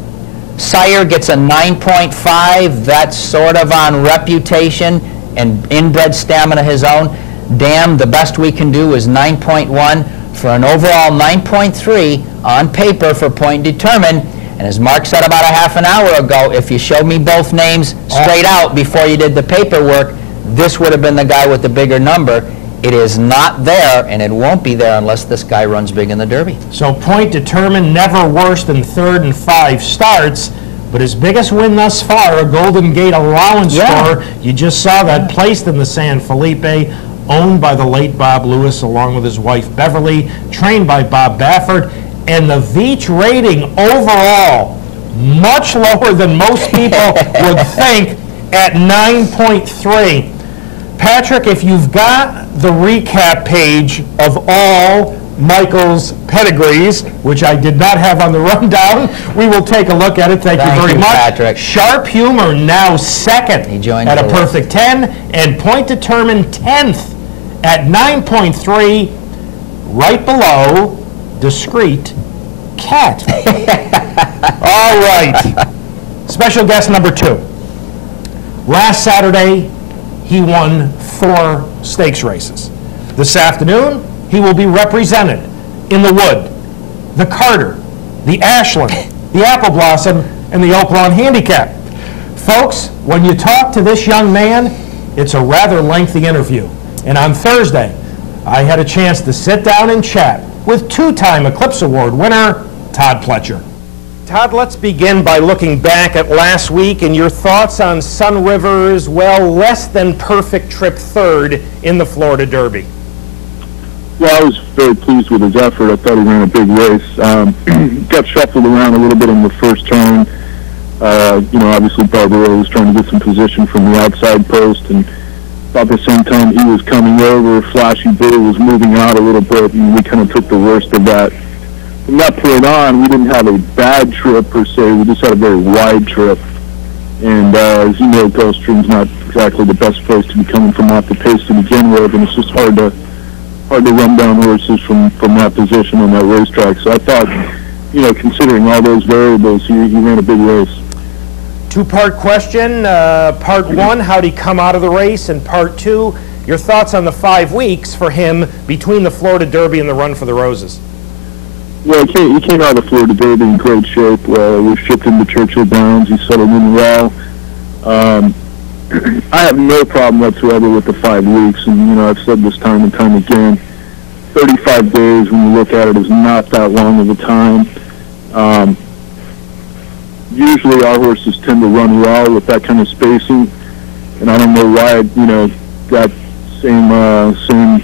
Sire gets a 9.5, that's sort of on reputation and inbred stamina his own. Dam, the best we can do is 9.1 for an overall 9.3 on paper for Point Determined. And as Mark said about a half an hour ago, if you showed me both names straight out before you did the paperwork, this would have been the guy with the bigger number. It is not there, and it won't be there unless this guy runs big in the Derby. So Point Determined, never worse than 3rd and 5 starts, but his biggest win thus far, a Golden Gate allowance score. You just saw that, placed in the San Felipe, owned by the late Bob Lewis along with his wife Beverly, trained by Bob Baffert, and the VIETCH rating overall, much lower than most people would think, at 9.3. Patrick, if you've got the recap page of all Michael's pedigrees, which I did not have on the rundown, we will take a look at it. Thank you very much. Patrick. Sharp Humor now 2nd at a perfect 10, and Point Determined 10th at 9.3, right below Discreet Cat. All right. Special guest number 2. Last Saturday, he won 4 stakes races. This afternoon, he will be represented in the Wood, the Carter, the Ashland, the Apple Blossom, and the Oaklawn Handicap. Folks, when you talk to this young man, it's a rather lengthy interview. And on Thursday, I had a chance to sit down and chat with 2-time Eclipse Award winner, Todd Pletcher. Todd, let's begin by looking back at last week and your thoughts on Sun River's, well, less than perfect trip 3rd in the Florida Derby. Well, I was very pleased with his effort. I thought he ran a big race. Got shuffled around a little bit in the first turn. Obviously Barbarella was trying to get some position from the outside post, and about the same time he was coming over, Flashy Blue was moving out a little bit, and we kind of took the worst of that. From that point on, we didn't have a bad trip per se. We just had a very wide trip. And as you know, Gulfstream's not exactly the best place to be coming from off the pace to begin with, and it's just hard to run down horses from that position on that racetrack. So I thought, considering all those variables, he ran a big race. 2-part question. Part 1, how'd he come out of the race? And Part 2, your thoughts on the 5 weeks for him between the Florida Derby and the Run for the Roses. Well, he came out of the Florida Derby in great shape. We shipped him to Churchill Downs. He settled in well. I have no problem whatsoever with the 5 weeks, and I've said this time and time again. 35 days, when you look at it, is not that long of a time. usually our horses tend to run well with that kind of spacing, and I don't know why, that same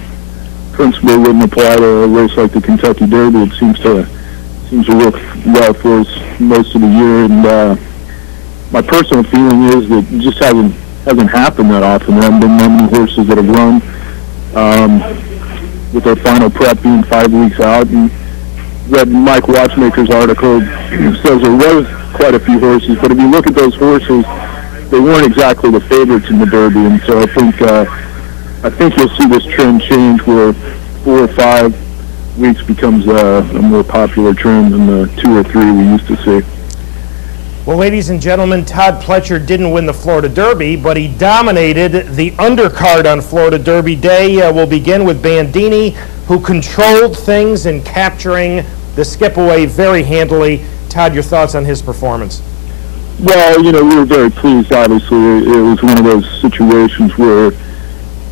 principle wouldn't apply to a race like the Kentucky Derby. It seems to work well for us most of the year, and my personal feeling is that it just hasn't happened that often. There haven't been many horses that have run with their final prep being 5 weeks out. And read Mike Watchmaker's article, says there was quite a few horses, but if you look at those horses, they weren't exactly the favorites in the Derby, and so I think you'll see this trend change where 4 or 5 weeks becomes a more popular trend than the 2 or 3 we used to see. Well, ladies and gentlemen, Todd Pletcher didn't win the Florida Derby, but he dominated the undercard on Florida Derby Day. We'll begin with Bandini, who controlled things in capturing the skip-away very handily. Todd, your thoughts on his performance? Well, we were very pleased, obviously. It was one of those situations where,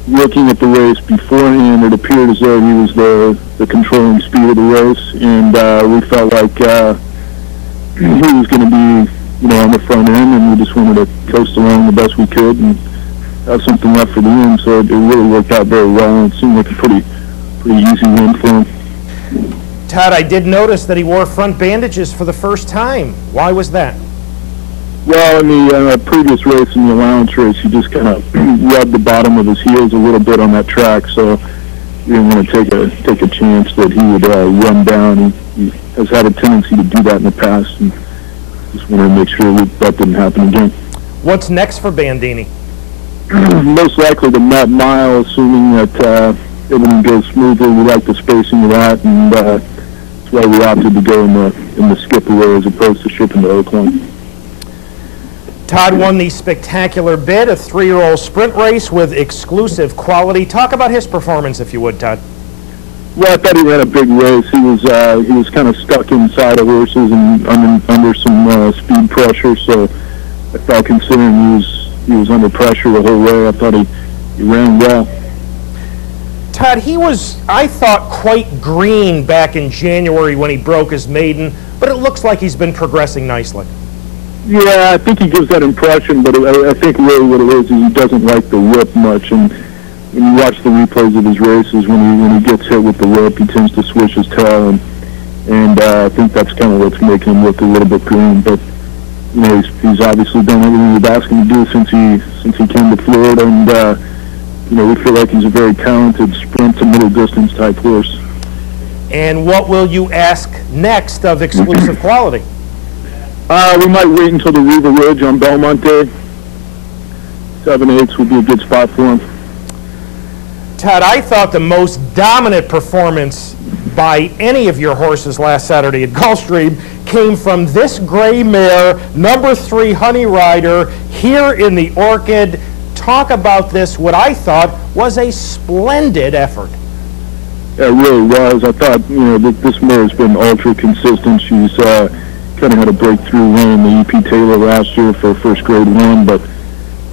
looking at the race beforehand, it appeared as though he was the controlling speed of the race, and we felt like he was going to be on the front end, and we just wanted to coast along the best we could and have something left for the end. So it really worked out very well, and it seemed like a pretty easy win for him. Todd, I did notice that he wore front bandages for the first time. Why was that? Well, in the previous race, in the allowance race, he just kind of rubbed the bottom of his heels a little bit on that track, so we didn't want to take a chance that he would run down. He has had a tendency to do that in the past, and just wanted to make sure that didn't happen again. What's next for Bandini? Most likely the Met Mile, assuming that everything goes smoothly. We like the spacing of that, and that's why we opted to go in the skip-away as opposed to shipping to Oakland. Todd won the spectacular bid, a 3-year-old sprint race with exclusive quality. Talk about his performance, if you would, Todd. Well, I thought he ran a big race. He was kind of stuck inside of horses and under some speed pressure. So I thought, considering he was under pressure the whole way, I thought he ran well. Todd, he was, I thought, quite green back in January when he broke his maiden, but it looks like he's been progressing nicely. Yeah, I think he gives that impression, but I think really what it is he doesn't like the whip much. And when you watch the replays of his races, when he gets hit with the whip, he tends to switch his tail, and I think that's kind of what's making him look a little bit green. But he's obviously done everything we've asked him to do since he came to Florida, and we feel like he's a very talented sprint to middle distance type horse. And what will you ask next of exclusive quality? We might wait until the Riva Ridge on Belmont Day. 7/8 would be a good spot for him. Todd, I thought the most dominant performance by any of your horses last Saturday at Gulfstream came from this gray mare, number 3 Honey Rider, here in the Orchid. Talk about this, what I thought was a splendid effort. Yeah, it really was. I thought, this mare has been ultra consistent. She's kind of had a breakthrough win in the E.P. Taylor last year for a first grade win, but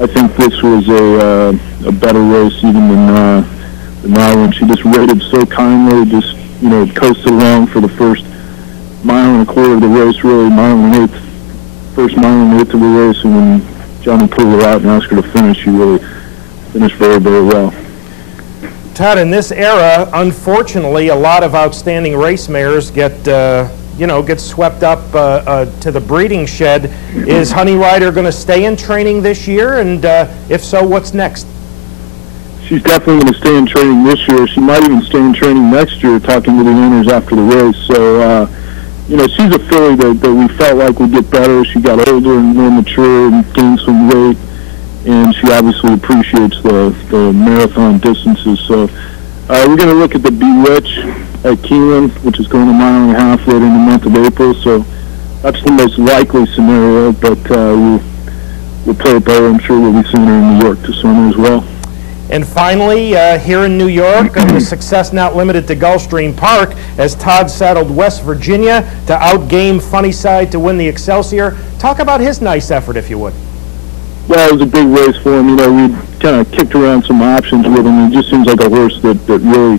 I think this was a better race even than that one. She just rated so kindly, just coasted along for the first mile and a quarter of the race, really first mile and eighth of the race, and when Johnny pulled her out and asked her to finish, she really finished very, very well. Todd, in this era, unfortunately, a lot of outstanding race mares get swept up to the breeding shed. Is Honey Rider going to stay in training this year? And if so, what's next? She's definitely going to stay in training this year. She might even stay in training next year, talking to the owners after the race. So, she's a filly that we felt like would get better. She got older and more mature and gained some weight. And she obviously appreciates the marathon distances. So we're going to look at the VIETCH at Keeneland, which is going 1.5 miles later in the month of April. So that's the most likely scenario, but we'll play it better. I'm sure we'll be seeing her in New York this summer as well. And finally, here in New York, the success not limited to Gulfstream Park, as Todd saddled West Virginia to outgame Funnyside to win the Excelsior. Talk about his nice effort, if you would. Well, it was a big race for him. We kind of kicked around some options with him. He just seems like a horse that really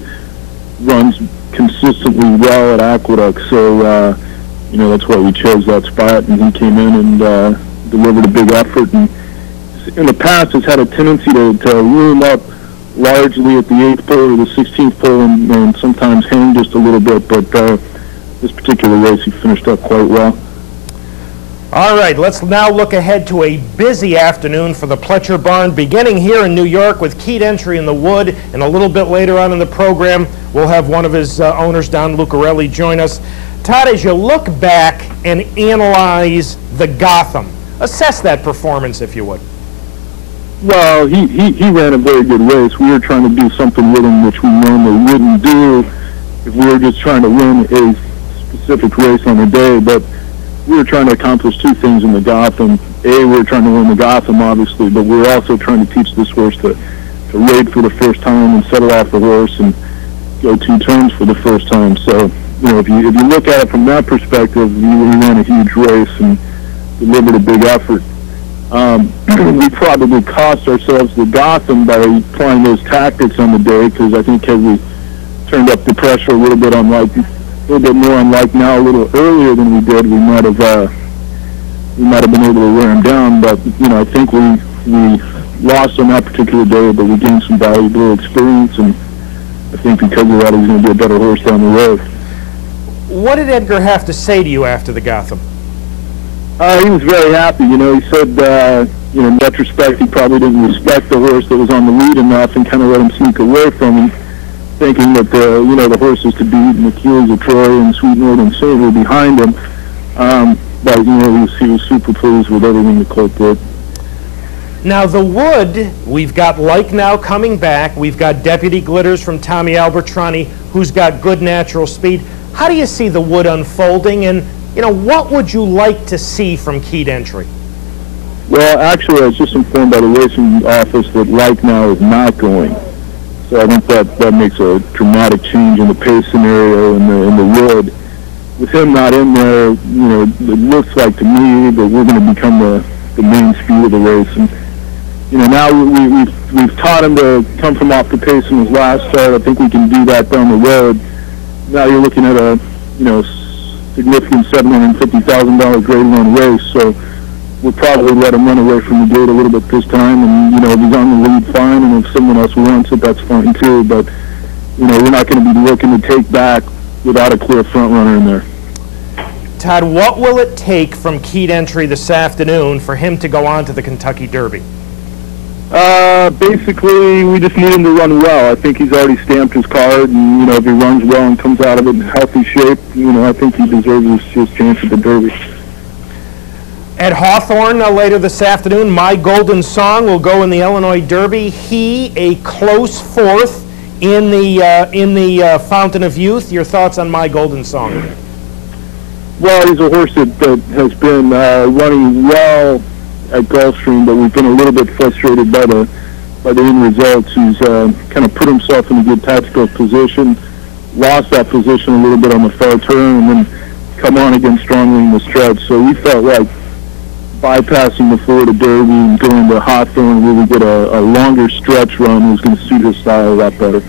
runs consistently well at Aqueduct. So, that's why we chose that spot, and he came in and delivered a big effort. And in the past, has had a tendency to room up largely at the 8th pole or the 16th pole and sometimes hang just a little bit, but this particular race he finished up quite well. All right, let's now look ahead to a busy afternoon for the Pletcher Barn, beginning here in New York with Keyed Entry in the Wood, and a little bit later on in the program, we'll have one of his owners, Don Lucarelli, join us. Todd, as you look back and analyze the Gotham, assess that performance, if you would. Well, he ran a very good race. We were trying to do something with him which we normally wouldn't do if we were just trying to win a specific race on the day, but we were trying to accomplish two things in the Gotham. A, we were trying to win the Gotham, obviously, but we were also trying to teach this horse to raid for the first time and settle off the horse and go 2 turns for the first time. So, if you look at it from that perspective, we ran a huge race and delivered a big effort. We probably cost ourselves the Gotham by applying those tactics on the day, because I think had we turned up the pressure a little bit more unlike now, a little earlier than we did, we might have been able to wear him down. But I think we lost on that particular day, but we gained some valuable experience, and I think because of that, he's going to be a better horse down the road. What did Edgar have to say to you after the Gotham? He was very happy. He said, in retrospect, he probably didn't respect the horse that was on the lead enough and kind of let him sneak away from him, thinking that the horses to beat and the Achilles of Troy and Sweet Northern Saint were behind him. But he was super pleased with everything the colt did. Now the Wood, we've got Like Now coming back. We've got Deputy Glitters from Tommy Albertrani, who's got good natural speed. How do you see the Wood unfolding, and what would you like to see from Keyed Entry? Well, actually, I was just informed by the racing office that Like Now is not going. So I think that makes a dramatic change in the pace scenario in the Wood. With him not in there, it looks like to me that we're going to become the main speed of the race. And now we've taught him to come from off the pace in his last start. I think we can do that down the road. Now you're looking at a significant $750,000 grade 1 race. So we'll probably let him run away from the gate a little bit this time, and if he's on the lead, fine, and if someone else wants it, that's fine too. But we're not going to be looking to take back without a clear front runner in there. Todd, what will it take from Keyed Entry this afternoon for him to go on to the Kentucky Derby? Basically, we just need him to run well. I think he's already stamped his card, and if he runs well and comes out of it in healthy shape, I think he deserves his chance at the Derby. At Hawthorne later this afternoon, My Golden Song will go in the Illinois Derby. He a close 4th in the Fountain of Youth. Your thoughts on My Golden Song? Well, he's a horse that has been running well at Gulfstream, but we've been a little bit frustrated by the end results. He's kind of put himself in a good tactical position, lost that position a little bit on the far turn, and then come on again strongly in the stretch. So we felt like bypassing the Florida Derby and going to Hawthorne where we get a longer stretch run was going to suit his style a lot better.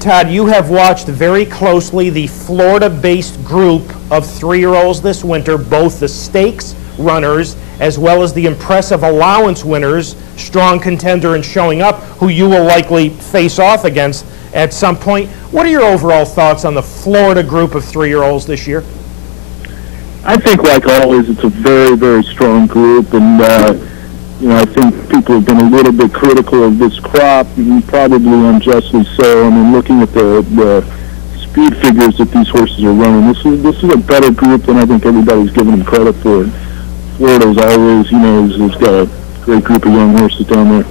Todd, you have watched very closely the Florida-based group of 3-year-olds this winter, both the stakes runners as well as the impressive allowance winners, Strong Contender and Showing Up, who you will likely face off against at some point. What are your overall thoughts on the Florida group of 3-year-olds this year? I think, like always, it's a very, very strong group, and I think people have been a little bit critical of this crop, and probably unjustly so. I mean, looking at the speed figures that these horses are running, this is a better group than I think everybody's giving them credit for. Florida's always, has got a great group of young horses down there.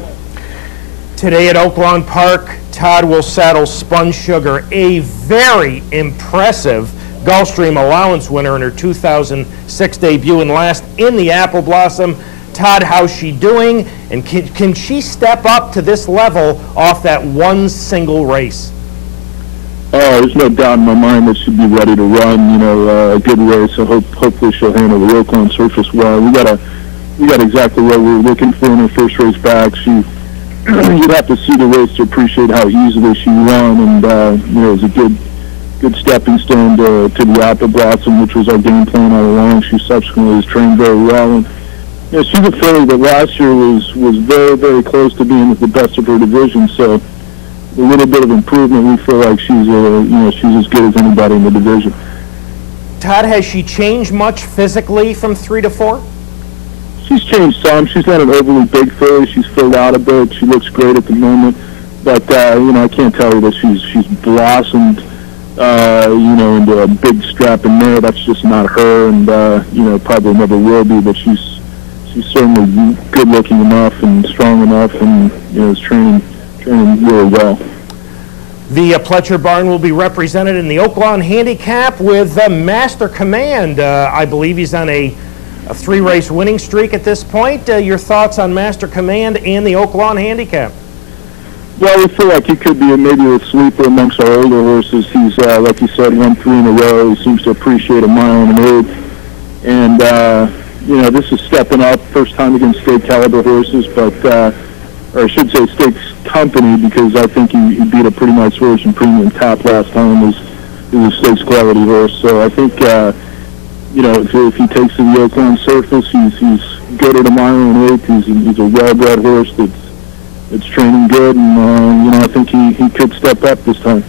Today at Oaklawn Park, Todd will saddle Spun Sugar, a very impressive Gulfstream allowance winner in her 2006 debut and last in the Apple Blossom. Todd, how's she doing? And can she step up to this level off that one single race? Oh, there's no doubt in my mind that she'll be ready to run, a good race. So hopefully she'll handle the Oaklawn surface well. We got exactly what we were looking for in her first race back. You'd have to see the race to appreciate how easily she won, and it was a good good stepping stone to the Apple Blossom, which was our game plan all along. She subsequently has trained very well. And, you know, she's a filly that last year was very, very close to being the best of her division. So a little bit of improvement. We feel like she's as good as anybody in the division. Todd, has she changed much physically from 3 to 4? She's changed some. She's not an overly big filly. She's filled out a bit. She looks great at the moment. But, you know, I can't tell you that she's blossomed, you know, into a big strapping mare. That's just not her, and, you know, probably never will be. But she's certainly good-looking enough and strong enough, and, you know, is training really well. The Pletcher barn will be represented in the Oaklawn Handicap with Master Command. I believe he's on a 3-race winning streak at this point. Your thoughts on Master Command and the Oaklawn Handicap? Well, we feel like he could be maybe a sleeper amongst our older horses. He's, like you said, won 3 in a row. He seems to appreciate a mile and an eighth. And, you know, this is stepping up, first time against state caliber horses, but, or I should say stakes company, because I think he beat a pretty nice horse in Premium Top last time. He was a stakes quality horse. So I think, you know, if he takes to the Oaklawn surface, he's good at a mile and an eighth. He's a well-bred horse that's training good, and, you know, I think he could step up this time.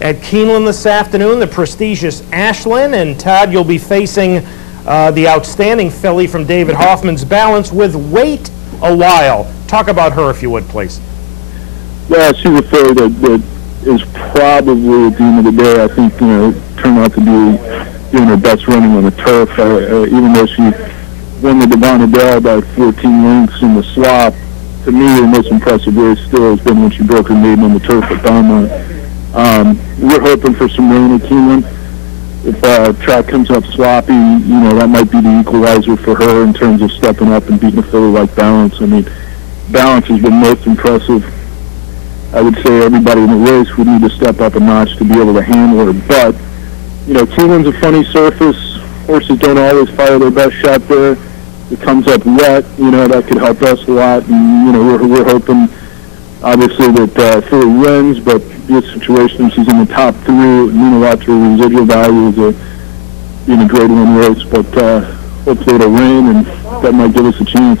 At Keeneland this afternoon, the prestigious Ashland, and Todd, you'll be facing the outstanding filly from David Hoffman's Balance with Wait a While. Talk about her, if you would, please. Well, she's a filly that is probably, at the end of the day, I think, you know, turned out to be doing her best running on the turf. Even though she won the Devon Adele by 14 lengths in the slop, to me, the most impressive race still has been when she broke her maiden on the turf at Belmont. We're hoping for some rain at Keeneland. If track comes up sloppy, you know, that might be the equalizer for her in terms of stepping up and beating a filly like Balance. I mean, Balance has been most impressive. I would say everybody in the race would need to step up a notch to be able to handle her. But, you know, Keeneland's a funny surface. Horses don't always fire their best shot there. It comes up wet, you know, that could help us a lot. And, you know, we're hoping, obviously, that Philly wins, but this situation, she's in the top 3, it would mean a lot to her residual value as being a grade 1 race. But hopefully it'll rain, and that might give us a chance.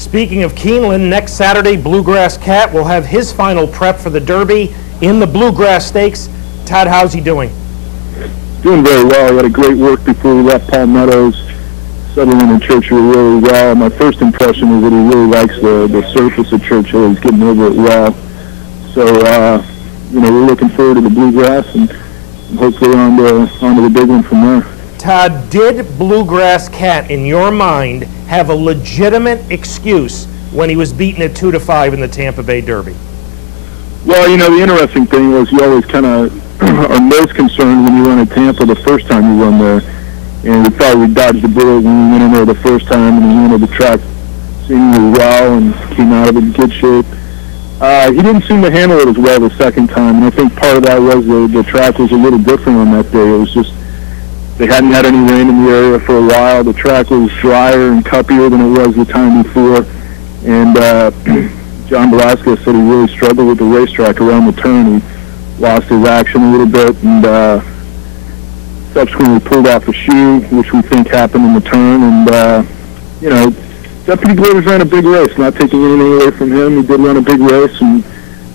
Speaking of Keeneland, next Saturday, Bluegrass Cat will have his final prep for the Derby in the Bluegrass Stakes. Todd, how's he doing? Doing very well. He had a great work before we left Palmettos. Settled in Churchill really well. My first impression is that he really likes the surface of Churchill. He's getting over it well. So, you know, we're looking forward to the Bluegrass and hopefully on to the big one from there. Todd, did Bluegrass Cat, in your mind, have a legitimate excuse when he was beaten at 2 to 5 in the Tampa Bay Derby? Well, you know, the interesting thing was you always kind of are most concerned when you run at Tampa the first time you run there. And we thought we dodged the bullet when we went in there the first time, and he handled the track seemingly well and came out of it in good shape. He didn't seem to handle it as well the second time, and I think part of that was the track was a little different on that day. It was just, they hadn't had any rain in the area for a while. The track was drier and cuppier than it was the time before, and John Velasquez said he really struggled with the racetrack around the turn. He lost his action a little bit, and subsequently pulled off the shoe, which we think happened in the turn. And, you know, Deputy Glivers ran a big race, not taking anything away from him. He did run a big race, and,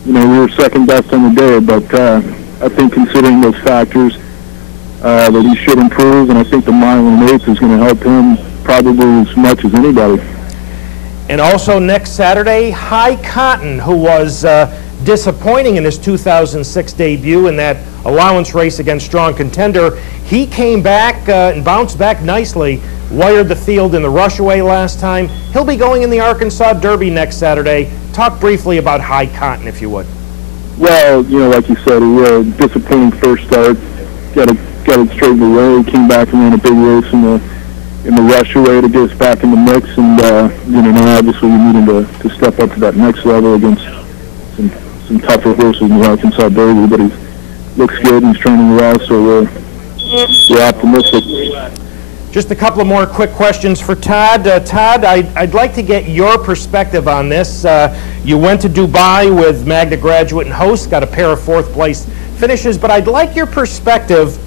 you know, we were second best on the day. But I think considering those factors, that he should improve, and I think the mile and an eighth is going to help him probably as much as anybody. And also next Saturday, High Cotton, who was disappointing in his 2006 debut in that allowance race against Strong Contender. He came back and bounced back nicely, wired the field in the rushaway last time. He'll be going in the Arkansas Derby next Saturday. Talk briefly about High Cotton, if you would. Well, you know, like you said, he had a disappointing first start. Got it straightened away. He came back and ran a big race in the rushaway to get us back in the mix. And, you know, now obviously we need him to step up to that next level against some tougher horses in the Arkansas Derby, but he looks good and he's training well, so we're optimistic. Just a couple of more quick questions for Todd. Todd, I'd like to get your perspective on this. You went to Dubai with Magna graduate and host, got a pair of fourth-place finishes, but I'd like your perspective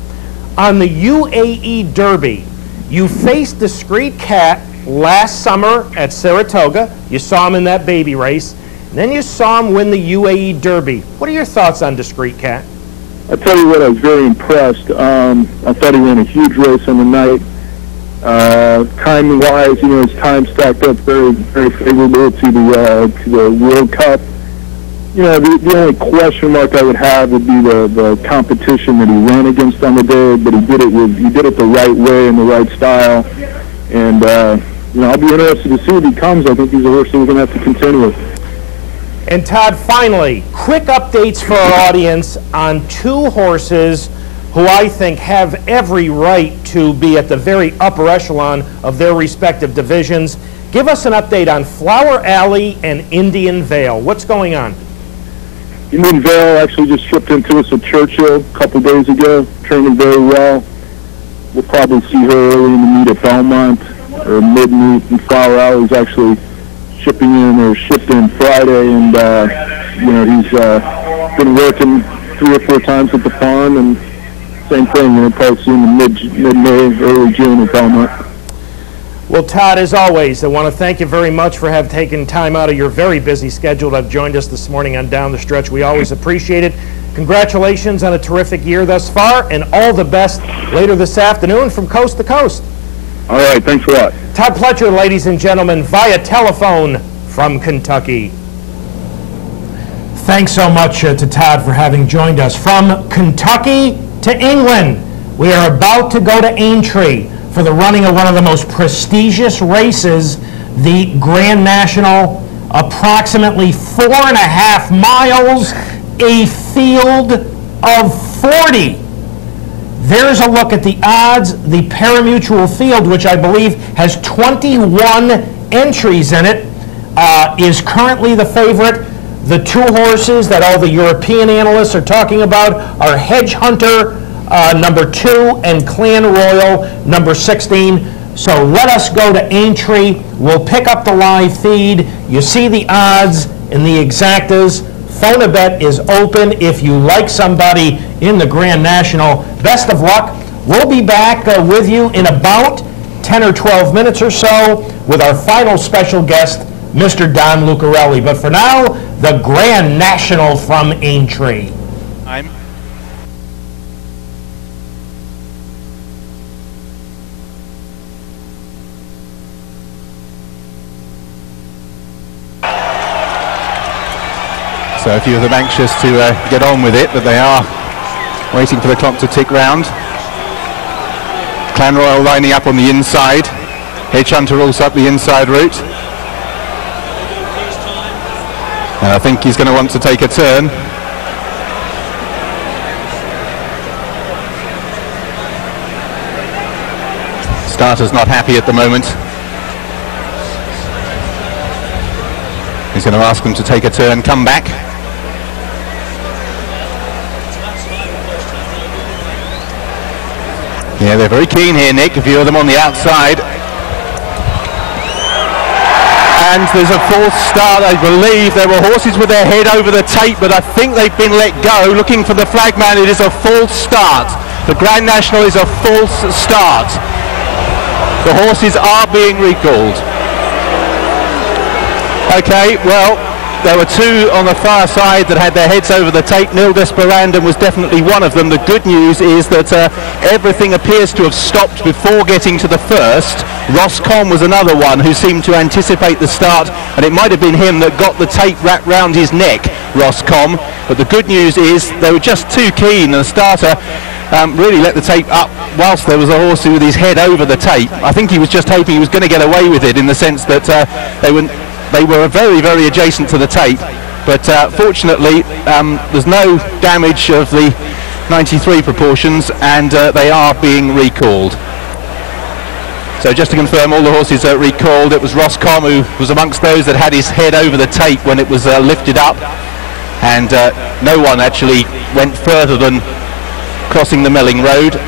on the UAE Derby. You faced Discreet Cat last summer at Saratoga. You saw him in that baby race. And then you saw him win the UAE Derby. What are your thoughts on Discreet Cat? I'll tell you what, I was very impressed. I thought he ran a huge race on the night. Timing-wise, you know, his time stacked up very, very favorable to the World Cup. You know, the only question mark I would have would be the competition that he ran against on the day, but he did it the right way and the right style. And you know, I'll be interested to see what he comes. I think he's a horse that we're going to have to contend with. And Todd, finally, quick updates for our audience on two horses who I think have every right to be at the very upper echelon of their respective divisions. Give us an update on Flower Alley and Indian Vale. What's going on? Indian Vale actually just shipped into us at Churchill a couple days ago, training very well. We'll probably see her early in the meet at Belmont, or mid-meet, and Flower Alley is actually shipped in Friday, and you know, he's been working 3 or 4 times at the farm, and same thing, you know, probably see him in mid-May, early June at Belmont. Well, Todd, as always, I want to thank you very much for having taken time out of your very busy schedule to have joined us this morning on Down the Stretch. We always appreciate it. Congratulations on a terrific year thus far, and all the best later this afternoon from coast to coast. All right, thanks a lot. Todd Pletcher, ladies and gentlemen, via telephone from Kentucky. Thanks so much to Todd for having joined us. From Kentucky to England, we are about to go to Aintree for the running of one of the most prestigious races, the Grand National, approximately 4.5 miles, a field of 40. There's a look at the odds. The parimutuel field, which I believe has 21 entries in it, is currently the favorite. The two horses that all the European analysts are talking about are Hedge Hunter, number 2, and Clan Royal, number 16. So let us go to Aintree. We'll pick up the live feed. You see the odds and the exactas. Phonabet is open if you like somebody in the Grand National. Best of luck. We'll be back with you in about 10 or 12 minutes or so with our final special guest, Mr. Don Lucarelli. But for now, the Grand National from Aintree. So a few of them anxious to get on with it, but they are waiting for the clock to tick round. Clan Royal lining up on the inside. Hedge Hunter also up the inside route. And I think he's going to want to take a turn. Starter's not happy at the moment. He's going to ask them to take a turn, come back. Yeah, they're very keen here, Nick. A few of them on the outside. And there's a false start, I believe. There were horses with their head over the tape, but I think they've been let go. Looking for the flagman, it is a false start. The Grand National is a false start. The horses are being recalled. Okay, well, there were two on the far side that had their heads over the tape. Nil Desperandum was definitely one of them. The good news is that everything appears to have stopped before getting to the first. Ross Comm was another one who seemed to anticipate the start, and it might have been him that got the tape wrapped round his neck, Ross Comm. But the good news is they were just too keen, and the starter really let the tape up whilst there was a horse with his head over the tape. I think he was just hoping he was going to get away with it, in the sense that they were very, very adjacent to the tape, but fortunately there's no damage of the 93 proportions, and they are being recalled. So just to confirm, all the horses are recalled. It was Ross Comm who was amongst those that had his head over the tape when it was lifted up, and no one actually went further than crossing the Melling Road.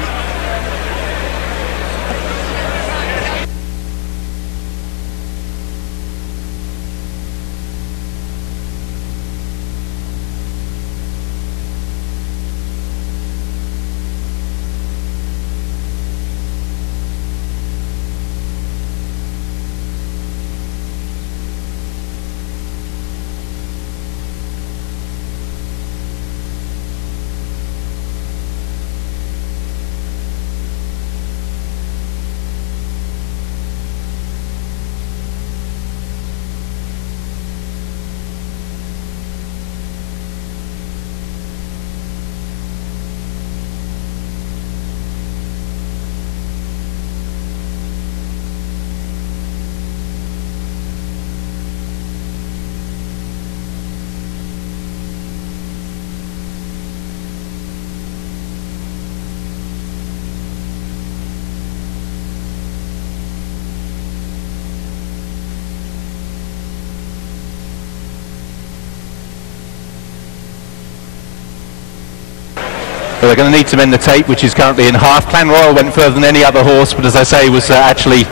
But they're going to need to mend the tape, which is currently in half. Clan Royal went further than any other horse, but as I say, was actually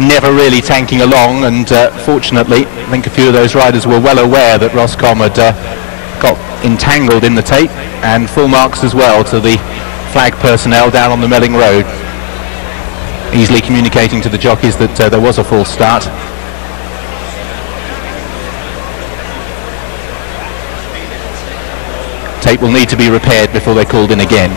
never really tanking along, and fortunately, I think a few of those riders were well aware that Roscom had got entangled in the tape, and full marks as well to the flag personnel down on the Melling Road, easily communicating to the jockeys that there was a false start. Tape will need to be repaired before they're called in again.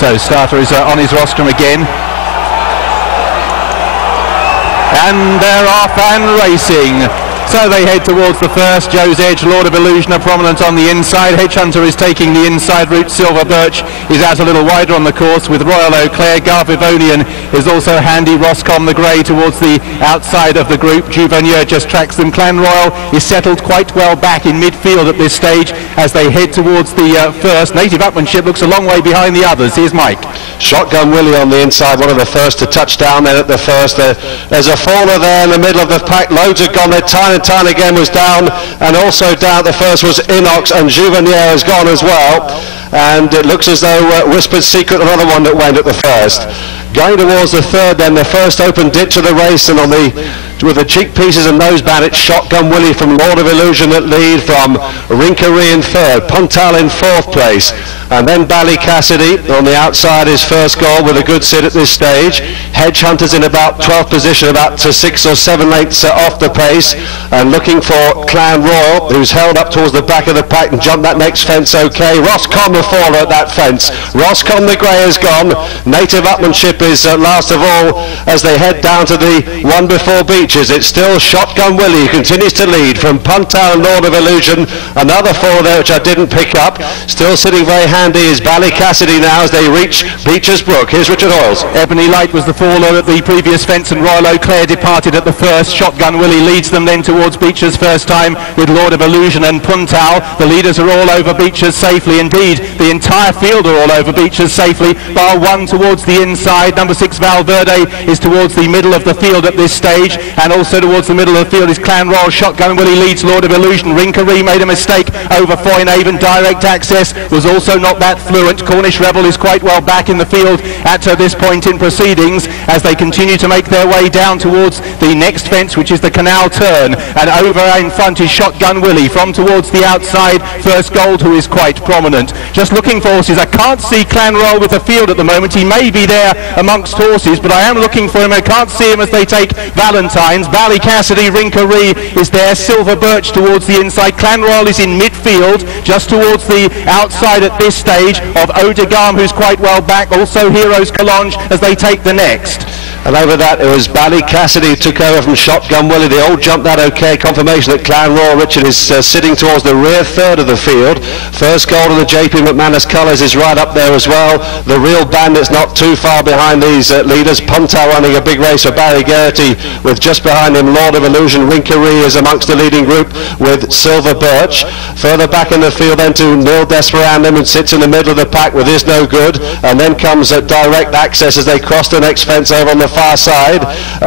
So starter is on his rostrum again. And they're off and racing. So they head towards the first. Joe's Edge, Lord of Illusion are prominent on the inside. Hedge Hunter is taking the inside route. Silver Birch is out a little wider on the course with Royal Eau Claire. Garvivonian is also handy. Roscom the Grey towards the outside of the group. Juvenier just tracks them. Clan Royal is settled quite well back in midfield at this stage as they head towards the first. Native Upmanship looks a long way behind the others. Here's Mike. Shotgun Willie on the inside, one of the first to touch down there at the first. There's a faller there in the middle of the pack. Loads have gone there. Tyne again was down, and also down at the first was Inox, and Juvenier has gone as well. And it looks as though Whispered Secret, another one that went at the first. Going towards the third then, the first open ditch of the race, and on with the cheek pieces and nose bandits, Shotgun Willie from Lord of Illusion at lead, from Rinkery in third, Puntal in fourth place, and then Bally Cassidy on the outside is first goal with a good sit at this stage. Hedge Hunters in about 12th position, about 6 or 7 lengths off the pace, and looking for Clan Royal, who's held up towards the back of the pack and jumped that next fence okay. Roscom the faller at that fence. Roscom the Grey has gone. Native Upmanship is last of all as they head down to the one before Beaches. It's still Shotgun Willie who continues to lead from Puntal and Lord of Illusion. Another four there which I didn't pick up. Still sitting very handy is Bally Cassidy now as they reach Beecher's Brook. Here's Richard Hoyles. Ebony Light was the faller at the previous fence, and Royal Eau Claire departed at the first. Shotgun Willie leads them then towards Beecher's first time with Lord of Illusion and Puntal. The leaders are all over Beecher's safely. Indeed, the entire field are all over Beecher's safely, bar one towards the inside. Number 6 Valverde is towards the middle of the field at this stage, and also towards the middle of the field is Clan Royal. Shotgun Willie leads Lord of Illusion. Rinkery made a mistake over Foynaven. Direct Access was also not not that fluent. Cornish Rebel is quite well back in the field at this point in proceedings as they continue to make their way down towards the next fence, which is the canal turn. And over in front is Shotgun Willie from towards the outside. First Gold, who is quite prominent. Just looking for horses. I can't see Clanroll with the field at the moment. He may be there amongst horses, but I am looking for him. I can't see him as they take Valentine's. Bally Cassidy, Rinkaree is there. Silver Birch towards the inside. Clanroll is in midfield, just towards the outside at this stage of Odegam, who's quite well back. Also Heroes Collonge as they take the next. And over that, it was Bally Cassidy who took over from Shotgun Willie. They all jumped that okay. Confirmation that Clanroll Richard is sitting towards the rear third of the field. First Gold in the JP McManus colours is right up there as well. The Real Bandit's not too far behind these leaders. Puntal running a big race for Barry Geraghty, with just behind him Lord of Illusion. Rinkaree is amongst the leading group with Silver Birch. Further back in the field then to Nil Desperandum, who sits in the middle of the pack with Is No Good. And then comes Direct Access as they cross the next fence over on the far side.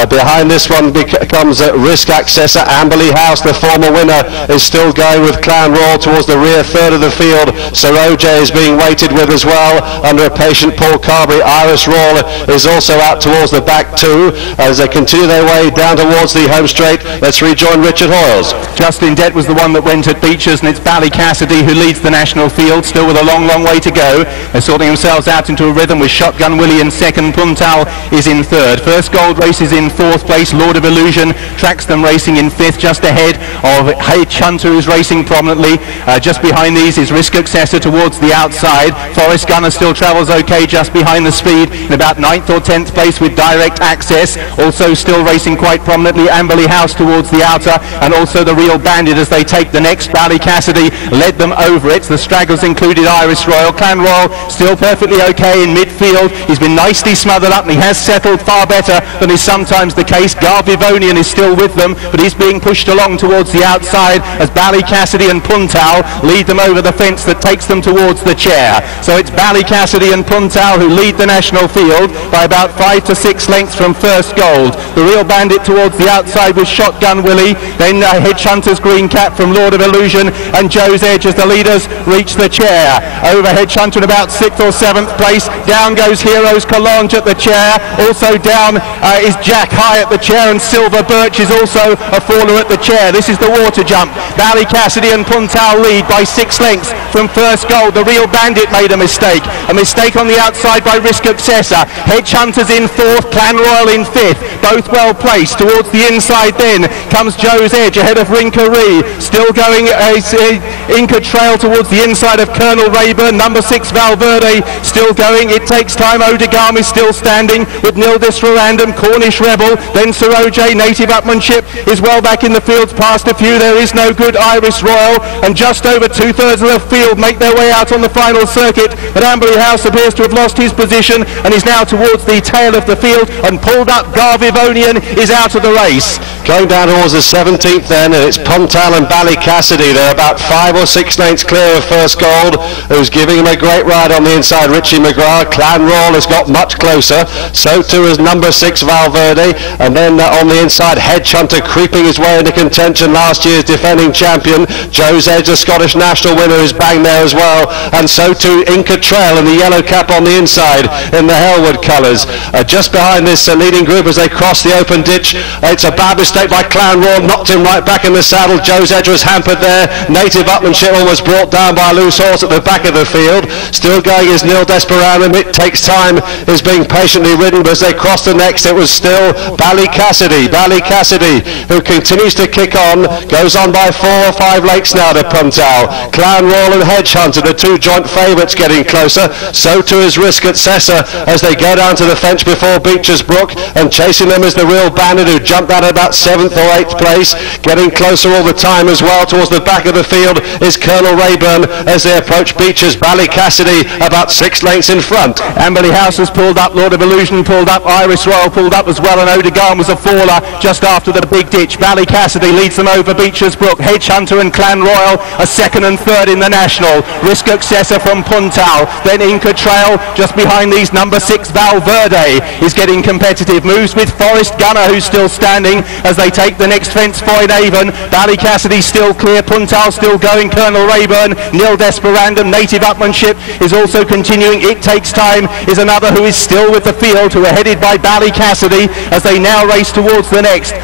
Behind this one comes Risk Accessor. Amberley House, the former winner, is still going with Clanroll towards the rear third of the field. Sir OJ is being weighted with as well under a patient Paul Carberry. Iris Royal is also out towards the back too as they continue their way down towards the home straight. Let's rejoin Richard Hoyles. Justin Dett was the one that went at Beechers, and it's Bally Cassidy who leads the national field, still with a long way to go. They're sorting themselves out into a rhythm with Shotgun Willie in second. Puntal is in third. First Gold races in fourth place. Lord of Illusion tracks them racing in fifth, just ahead of H. Hunter, who's racing prominently. Just behind these is Risk Accessor towards the outside. Forest Gunner still travels okay just behind the speed in about 9th or 10th place with Direct Access. Also still racing quite prominently Amberley House towards the outer, and also the Real Bandit as they take the next. Bally Cassidy led them over it. The stragglers included Iris Royal. Clanroll still perfectly okay in midfield. He's been nicely smothered up and he has settled far better than is sometimes the case. Garvivonian is still with them, but he's being pushed along towards the outside as Bally Cassidy and Puntal lead them over the fence that takes them towards the chair. So it's Bally Cassidy and Puntal who lead the national field by about 5 to 6 lengths from First Gold. The Real Bandit towards the outside with Shotgun Willie, then Hedge Hunter's green cap from Lord of Illusion, and Joe's Edge as the leaders reach the chair. Over Hedge Hunter in about 6th or 7th place. Down goes Heroes Collonge at the chair. Also down is Jack High at the chair, and Silver Birch is also a faller at the chair. This is the water jump. Bally Cassidy and Puntal lead by 6 lengths from First Gold. The Real Bandit made a mistake on the outside by Risk Accessor. Hedge Hunter's in 4th, Clanroyal in 5th, both well placed. Towards the inside then comes Joe's Edge ahead of Rinkaree. Still going Inca Trail towards the inside of Colonel Rayburn. Number 6 Valverde still going. It takes time. Odegam is still standing with Nil Desperandum. Cornish Rebel, then Sir OJ. Native Upmanship is well back in the fields past a few. There is no good. Iris Royal, and just over 2/3 of the field make their way out on the final circuit, but Amberley House appears to have lost his position and is now towards the tail of the field and pulled up. Garvivonian is out of the race. Going down towards the 17th then, and it's Puntal and Bally Cassidy. They're about 5 or 6 lengths clear of First Gold, who's giving him a great ride on the inside. Richie McGrath. Clanroll has got much closer. So too is number 6 Valverde. And then on the inside, Hedge Hunter creeping his way into contention. Last year's defending champion. Joe's Edge, the Scottish national winner, is bang there as well. And so too Inca Trail in the yellow cap on the inside in the Hellwood colours. Just behind this leading group as they cross the open ditch. It's a bad mistake by Clanroll. Knocked him right back in the saddle. Joe's Edge was hampered there. Native Upmanship almost brought down by a loose horse at the back of the field. Still going is Nil Desperandum. It takes time. Is being patiently ridden, but as they cross the next, it was still Bally Cassidy. Bally Cassidy, who continues to kick on, goes on by 4 or 5 lengths now to Puntal. Clanroll and Hedge Hunter, the two joint favourites, getting closer. So too is Risk Accessor as they go down to the fence before Beecher's Brook, and chasing them is the Real Bandit, who jumped out at about 7th or 8th place. Getting closer all the time as well towards the back of the field is Colonel Rayburn as they approach Beecher's. Bally Cassidy about 6 lengths in front. Amberley House has pulled up, Lord of Illusion pulled up, Iris Royal pulled up as well, and Odegam was a faller just after the big ditch. Bally Cassidy leads them over Beecher's Brook. Hedge Hunter and Clanroyal are 2nd and 3rd in the national. Risk Accessor from Puntal, then Inca Trail just behind these. Number 6 Valverde is getting competitive, moves with Forest Gunner, who's still standing as as they take the next fence, Foynaven. Ballycassidy still clear, Puntal still going, Colonel Rayburn, Nil Desperandum, Native Upmanship is also continuing. It Takes Time is another who is still with the field, who are headed by Ballycassidy as they now race towards the next.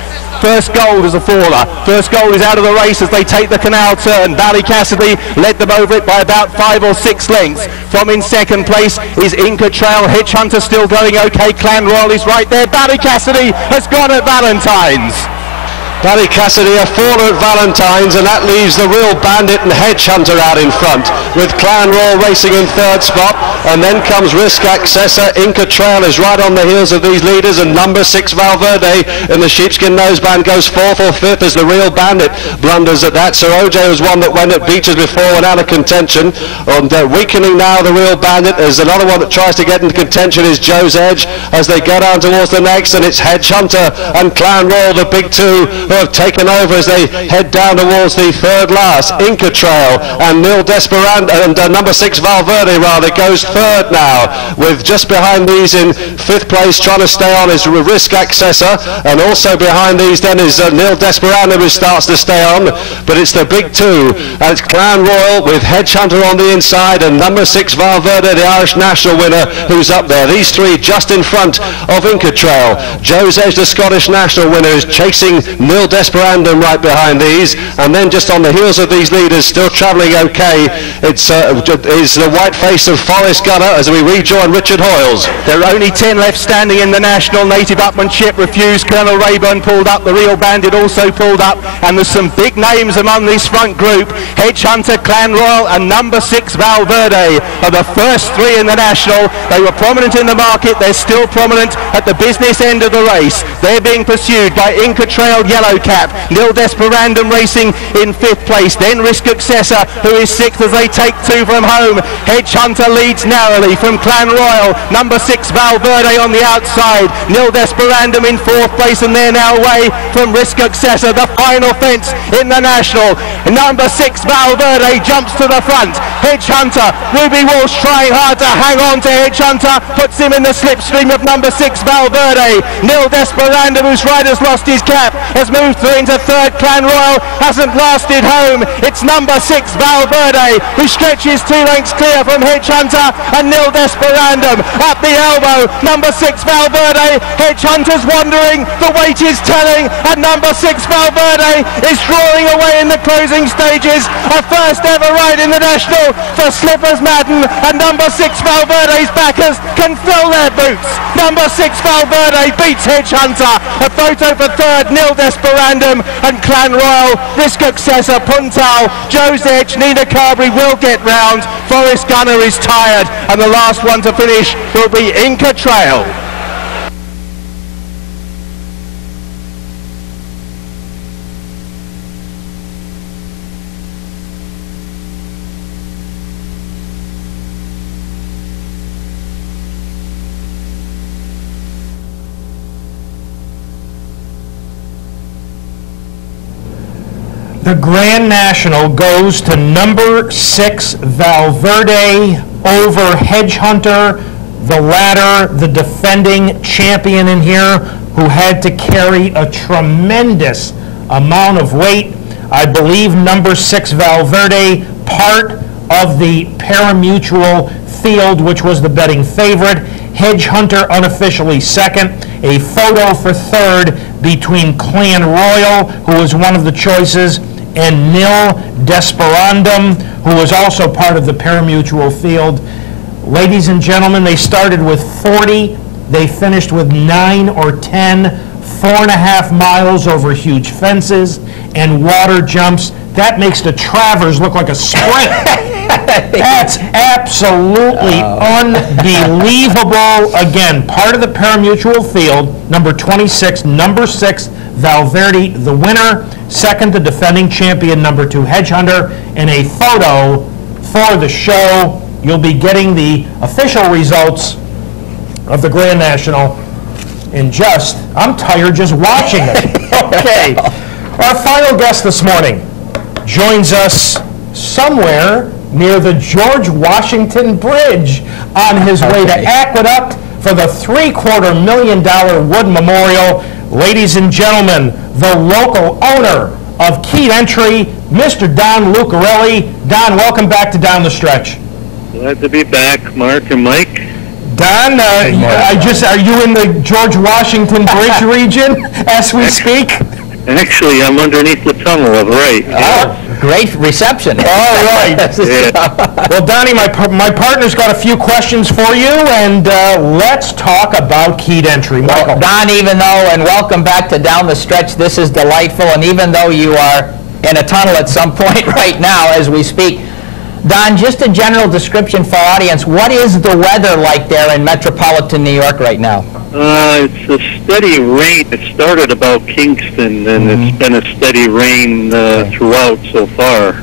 First Gold is a faller. First Gold is out of the race as they take the canal turn. Ballycassidy led them over it by about 5 or 6 lengths. From in second place is Inca Trail. Hedge Hunter still going okay. Clan Royal is right there. Ballycassidy has gone at Valentine's. Ballycassidy a faller at Valentine's, and that leaves the Real Bandit and Hedge Hunter out in front, with Clan Royal racing in third spot, and then comes Risk Accessor. Inca Trail is right on the heels of these leaders, and number 6 Valverde in the sheepskin noseband goes 4th or 5th as the Real Bandit blunders at that. Sir OJ was one that went at Beaches before and out of contention, and weakening now the Real Bandit. There's another one that tries to get into contention is Joe's Edge as they go down towards the next, and it's Hedge Hunter and Clan Royal, the big two, who have taken over as they head down towards the third last. Inca Trail and Nil Desperandum and number 6 Valverde rather goes third now, with just behind these in 5th place trying to stay on is Risk Accessor, and also behind these then is Nil Desperandum who starts to stay on, but it's the big two, and it's Clan Royal with Hedge Hunter on the inside and number 6 Valverde, the Irish National winner, who's up there. These three just in front of Inca Trail. Joe's Edge, the Scottish National winner, is chasing Nil Desperandum right behind these, and then just on the heels of these leaders, still travelling okay, it's the white face of Forrest Gunner as we rejoin Richard Hoyles. There are only 10 left standing in the National. Native Upmanship refused. Colonel Rayburn pulled up. The Real Bandit also pulled up, and there's some big names among this front group. Hedge Hunter, Clan Royal and number 6 Valverde are the first 3 in the National. They were prominent in the market. They're still prominent at the business end of the race. They're being pursued by Inca Trail Yellow Cap, Nil Desperandum racing in 5th place, then Risk Accessor who is 6th as they take 2 from home. Hedge Hunter leads narrowly from Clan Royal, number 6 Valverde on the outside, Nil Desperandum in 4th place, and they're now away from Risk Accessor. The final fence in the National, number 6 Valverde jumps to the front. Hedge Hunter, Ruby Walsh trying hard to hang on to Hedge Hunter, puts him in the slipstream of number 6 Valverde. Nil Desperandum, whose rider's lost his cap, has moved through into 3rd. Clan Royal hasn't lasted home. It's number 6 Valverde who stretches 2 lengths clear from Hedge Hunter and Nil Desperandum. Up the elbow, number 6 Valverde. Hedge Hunter's wandering, the weight is telling, and number 6 Valverde is drawing away in the closing stages. A first ever ride in the National for Slippers Madden, and number 6 Valverde's backers can fill their boots. Number 6 Valverde beats Hedge Hunter. A photo for 3rd, Nil Desperandum and Clan Royal. Risk Accessor, Puntal, Joe's Edge, Nina Carberry will get round. Forrest Gunner is tired, and the last one to finish will be Inca Trail. The Grand National goes to number 6 Valverde over Hedge Hunter, the latter the defending champion in here, who had to carry a tremendous amount of weight. I believe number 6 Valverde, part of the pari-mutuel field, which was the betting favorite. Hedge Hunter unofficially second. A photo for 3rd between Clan Royal, who was one of the choices, and Nil Desperandum, who was also part of the pari-mutuel field. Ladies and gentlemen, they started with 40. They finished with 9 or 10, 4.5 miles over huge fences and water jumps. That makes the Travers look like a sprint. That's absolutely unbelievable. Again, part of the pari-mutuel field, number 26, number 6, Valverde, the winner. Second, the defending champion, number 2, Hedge Hunter. And a photo for the show. You'll be getting the official results of the Grand National in just, I'm tired just watching it. Okay. Our final guest this morning joins us somewhere near the George Washington Bridge on his way to Aqueduct for the $750,000 Wood Memorial. Ladies and gentlemen, the local owner of Keyed Entry, Mr. Don Lucarelli. Don, welcome back to Down the Stretch. Glad to be back, Mark and Mike. Don, are you in the George Washington Bridge region as we speak? Actually, I'm underneath the tunnel, right. Oh, great reception. All right. Well, Donnie, my partner's got a few questions for you, and let's talk about Keyed Entry. Michael. Well, Don, even though, and welcome back to Down the Stretch, this is delightful, and even though you are in a tunnel at some point right now as we speak, Don, just a general description for our audience, what is the weather like there in metropolitan New York right now? It's a steady rain. It started about Kingston, and it's been a steady rain throughout so far.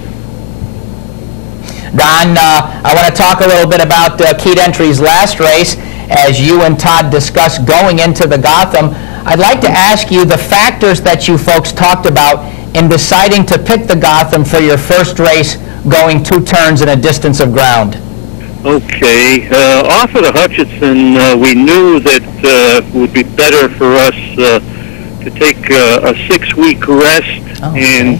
Don, I want to talk a little bit about Keyed Entry's last race. As you and Todd discussed going into the Gotham, I'd like to ask you the factors that you folks talked about in deciding to pick the Gotham for your first race going 2 turns in a distance of ground. Okay, off of the Hutchinson, we knew that it would be better for us to take a 6-week rest, and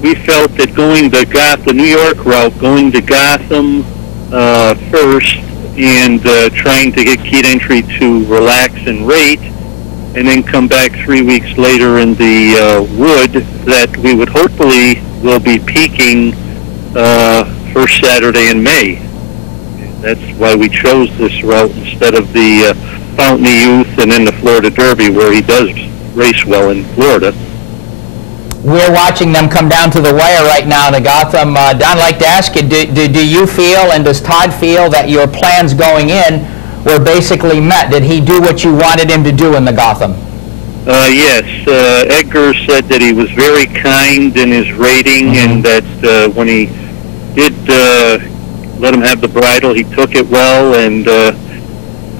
we felt that going the New York route, going to Gotham first, and trying to get Keyed Entry to relax and rate, and then come back 3 weeks later in the wood, that we would hopefully will be peaking first Saturday in May. That's why we chose this route instead of the Fountain of Youth and then the Florida Derby, where he does race well in Florida. We're watching them come down to the wire right now in the Gotham. Don, I'd like to ask you, do you feel and does Todd feel that your plans going in were basically met? Did he do what you wanted him to do in the Gotham? Yes. Edgar said that he was very kind in his rating, and that when he did let him have the bridle, he took it well, and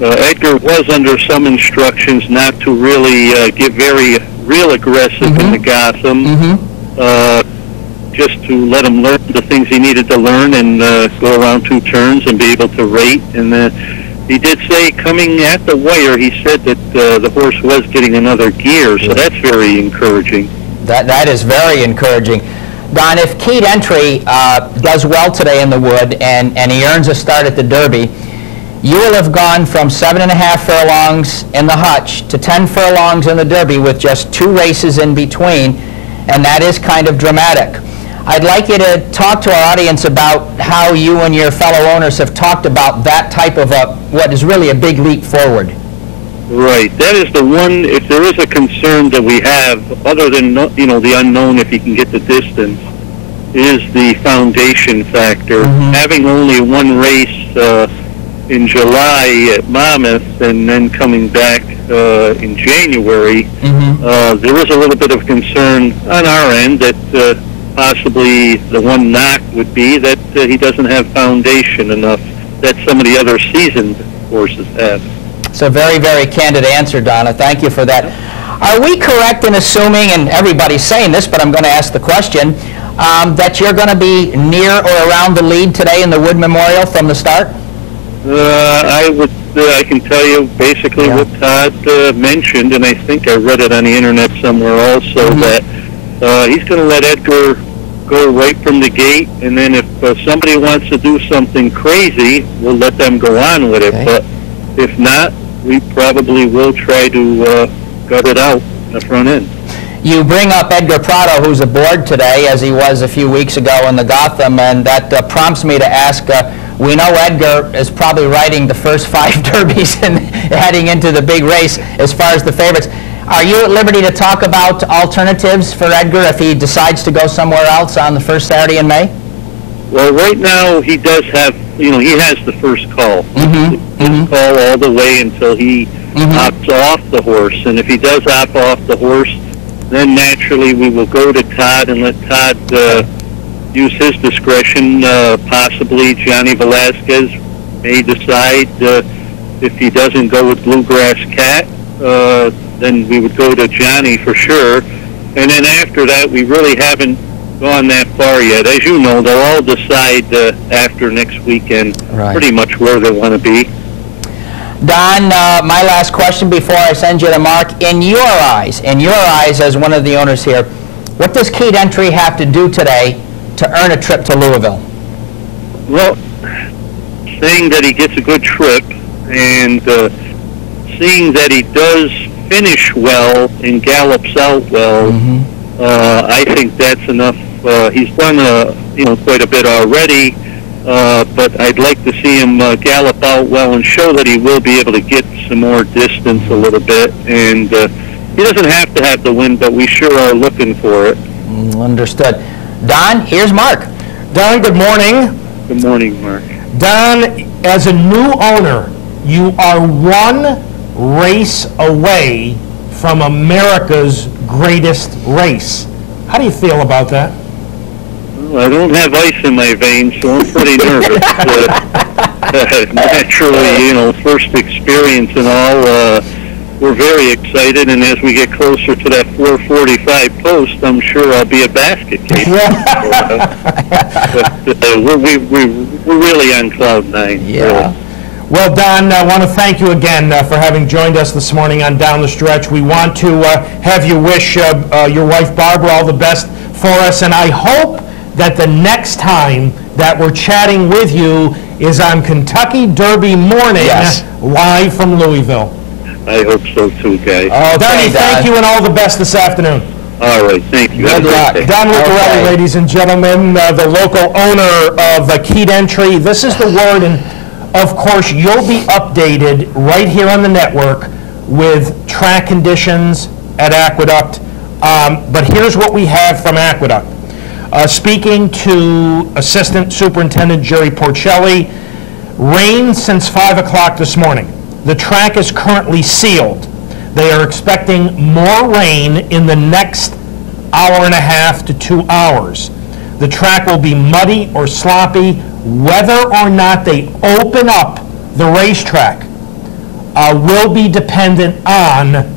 Edgar was under some instructions not to really get real aggressive in the Gotham, just to let him learn the things he needed to learn and go around 2 turns and be able to rate. And he did say coming at the wire, he said that the horse was getting another gear, so that's very encouraging. That is very encouraging. Don, if Keyed Entry does well today in the wood and he earns a start at the Derby, you will have gone from 7.5 furlongs in the Hutch to 10 furlongs in the Derby with just 2 races in between, and that is kind of dramatic. I'd like you to talk to our audience about how you and your fellow owners have talked about that type of what is really a big leap forward. Right. That is the one, if there is a concern that we have, other than, the unknown if he can get the distance, is the foundation factor. Having only 1 race in July at Monmouth and then coming back in January, there is a little bit of concern on our end that possibly the one knock would be that he doesn't have foundation enough that some of the other seasoned horses have. It's a very, very candid answer, Donna. Thank you for that. Are we correct in assuming, and everybody's saying this, but I'm going to ask the question, that you're going to be near or around the lead today in the Wood Memorial from the start? I can tell you basically what Todd mentioned, and I think I read it on the internet somewhere also, that he's going to let Edgar go right from the gate, and then if somebody wants to do something crazy, we'll let them go on with it. But if not, we probably will try to gut it out in the front end. You bring up Edgar Prado, who's aboard today, as he was a few weeks ago in the Gotham, and that prompts me to ask, we know Edgar is probably riding the first 5 derbies and heading into the big race as far as the favorites. Are you at liberty to talk about alternatives for Edgar if he decides to go somewhere else on the first Saturday in May? Well, right now he does have, he has the first call. First call all the way until he opts off the horse. And if he does opt off the horse, then naturally we will go to Todd and let Todd use his discretion. Possibly Johnny Velasquez may decide if he doesn't go with Bluegrass Cat, then we would go to Johnny for sure. And then after that, we really haven't gone that far yet. As you know, they'll all decide after next weekend pretty much where they want to be. Don, my last question before I send you to Mark. In your eyes as one of the owners here, what does Keyed Entry have to do today to earn a trip to Louisville? Well, saying that he gets a good trip and seeing that he does finish well and gallops out well, I think that's enough. He's done quite a bit already, but I'd like to see him gallop out well and show that he will be able to get some more distance a little bit. And he doesn't have to have the win, but we sure are looking for it. Understood. Don, here's Mark. Don, good morning. Good morning, Mark. Don, as a new owner, you are one race away from America's greatest race. How do you feel about that? Well, I don't have ice in my veins, so I'm pretty nervous. Naturally, first experience and all, we're very excited, and as we get closer to that 4:45 post, I'm sure I'll be a basket case. We're really on cloud nine. Yeah. Really. Well, Don, I want to thank you again for having joined us this morning on Down the Stretch. We want to have you wish your wife Barbara all the best for us, and I hope that the next time that we're chatting with you is on Kentucky Derby morning, live from Louisville. I hope so too, guys. Donnie, thank you and all the best this afternoon. All right, thank you. Good luck. Don Lucarelli, ladies and gentlemen, the local owner of Keyed Entry. This is the word, and of course, you'll be updated right here on the network with track conditions at Aqueduct. But here's what we have from Aqueduct. Speaking to Assistant Superintendent Jerry Porcelli, rain since 5 o'clock this morning. The track is currently sealed. They are expecting more rain in the next hour and a half to 2 hours. The track will be muddy or sloppy. Whether or not they open up the racetrack will be dependent on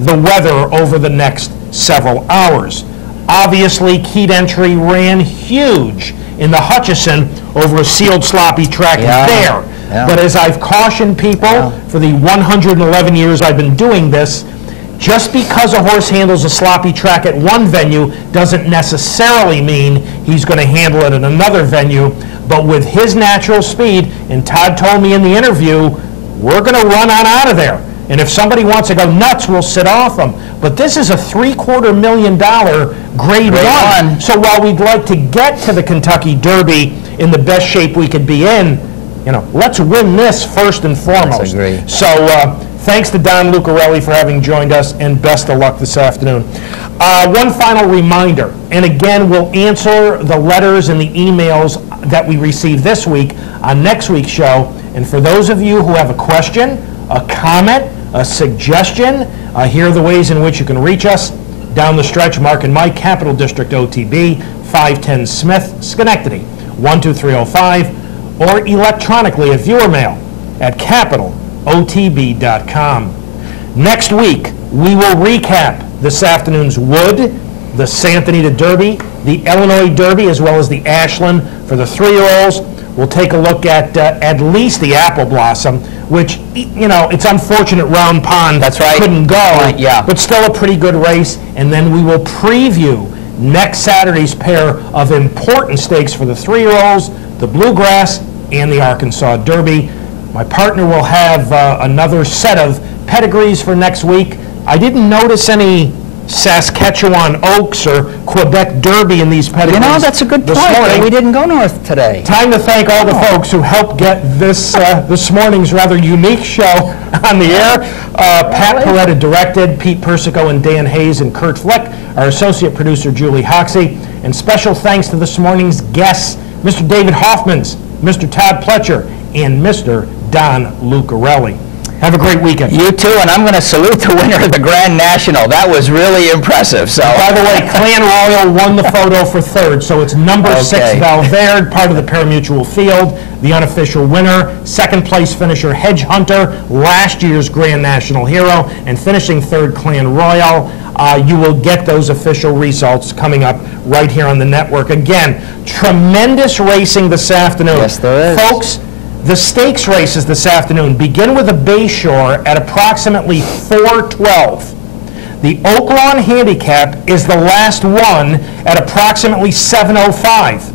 the weather over the next several hours. Obviously, Keyed Entry ran huge in the Hutchison over a sealed, sloppy track there. Yeah. But as I've cautioned people for the 111 years I've been doing this, just because a horse handles a sloppy track at one venue doesn't necessarily mean he's going to handle it at another venue. But with his natural speed, and Todd told me in the interview, we're going to run on out of there. And if somebody wants to go nuts, we'll sit off them. But this is a $750,000 grade one. So while we'd like to get to the Kentucky Derby in the best shape we could be in, let's win this first and foremost. So thanks to Don Lucarelli for having joined us, and best of luck this afternoon. One final reminder, and again, we'll answer the letters and the emails that we received this week on next week's show. And for those of you who have a question, a comment, a suggestion, here are the ways in which you can reach us. Down the Stretch, Mark and Mike, Capital District OTB, 510 Smith, Schenectady, 12305, or electronically at viewer mail at capitalotb.com. Next week, we will recap this afternoon's Wood, the Santa Anita Derby, the Illinois Derby, as well as the Ashland for the 3-year-olds. We'll take a look at least the Apple Blossom, which, it's unfortunate Round Pond couldn't go, but still a pretty good race. And then we will preview next Saturday's pair of important stakes for the 3-year-olds, the Bluegrass and the Arkansas Derby. My partner will have another set of pedigrees for next week. I didn't notice any Saskatchewan Oaks or Quebec Derby in these pedigrees. That's a good point. We didn't go north today. Time to thank all the folks who helped get this this morning's rather unique show on the air. Pat Peretta directed, Pete Persico and Dan Hayes and Kurt Fleck, our associate producer Julie Hoxie, and special thanks to this morning's guests, Mr. David Hoffmans, Mr. Todd Pletcher, and Mr. Don Lucarelli. Have a great weekend. You too, and I'm going to salute the winner of the Grand National. That was really impressive. So, by the way, Clan Royal won the photo for third, so it's number 6 Valverde, part of the pari-mutuel field, the unofficial winner. Second place finisher Hedge Hunter, last year's Grand National hero, and finishing third Clan Royal. You will get those official results coming up right here on the network. Again, tremendous racing this afternoon. Yes, there is. Folks, The stakes races this afternoon begin with a Bayshore at approximately 4:12. The Oaklawn Handicap is the last one at approximately 7:05.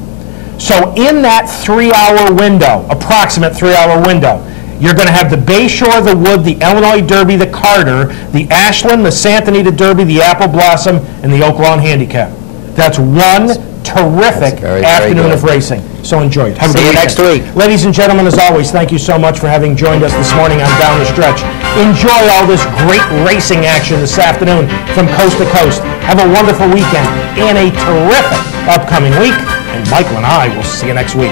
So in that 3-hour window, approximate 3-hour window, you're going to have the Bayshore, the Wood, the Illinois Derby, the Carter, the Ashland, the Santa Anita Derby, the Apple Blossom, and the Oaklawn Handicap. That's one terrific afternoon of racing. So enjoy it. Have a See good you weekend. next week. Ladies and gentlemen, as always, thank you so much for having joined us this morning on Down the Stretch. Enjoy all this great racing action this afternoon from coast to coast. Have a wonderful weekend and a terrific upcoming week. And Michael and I will see you next week.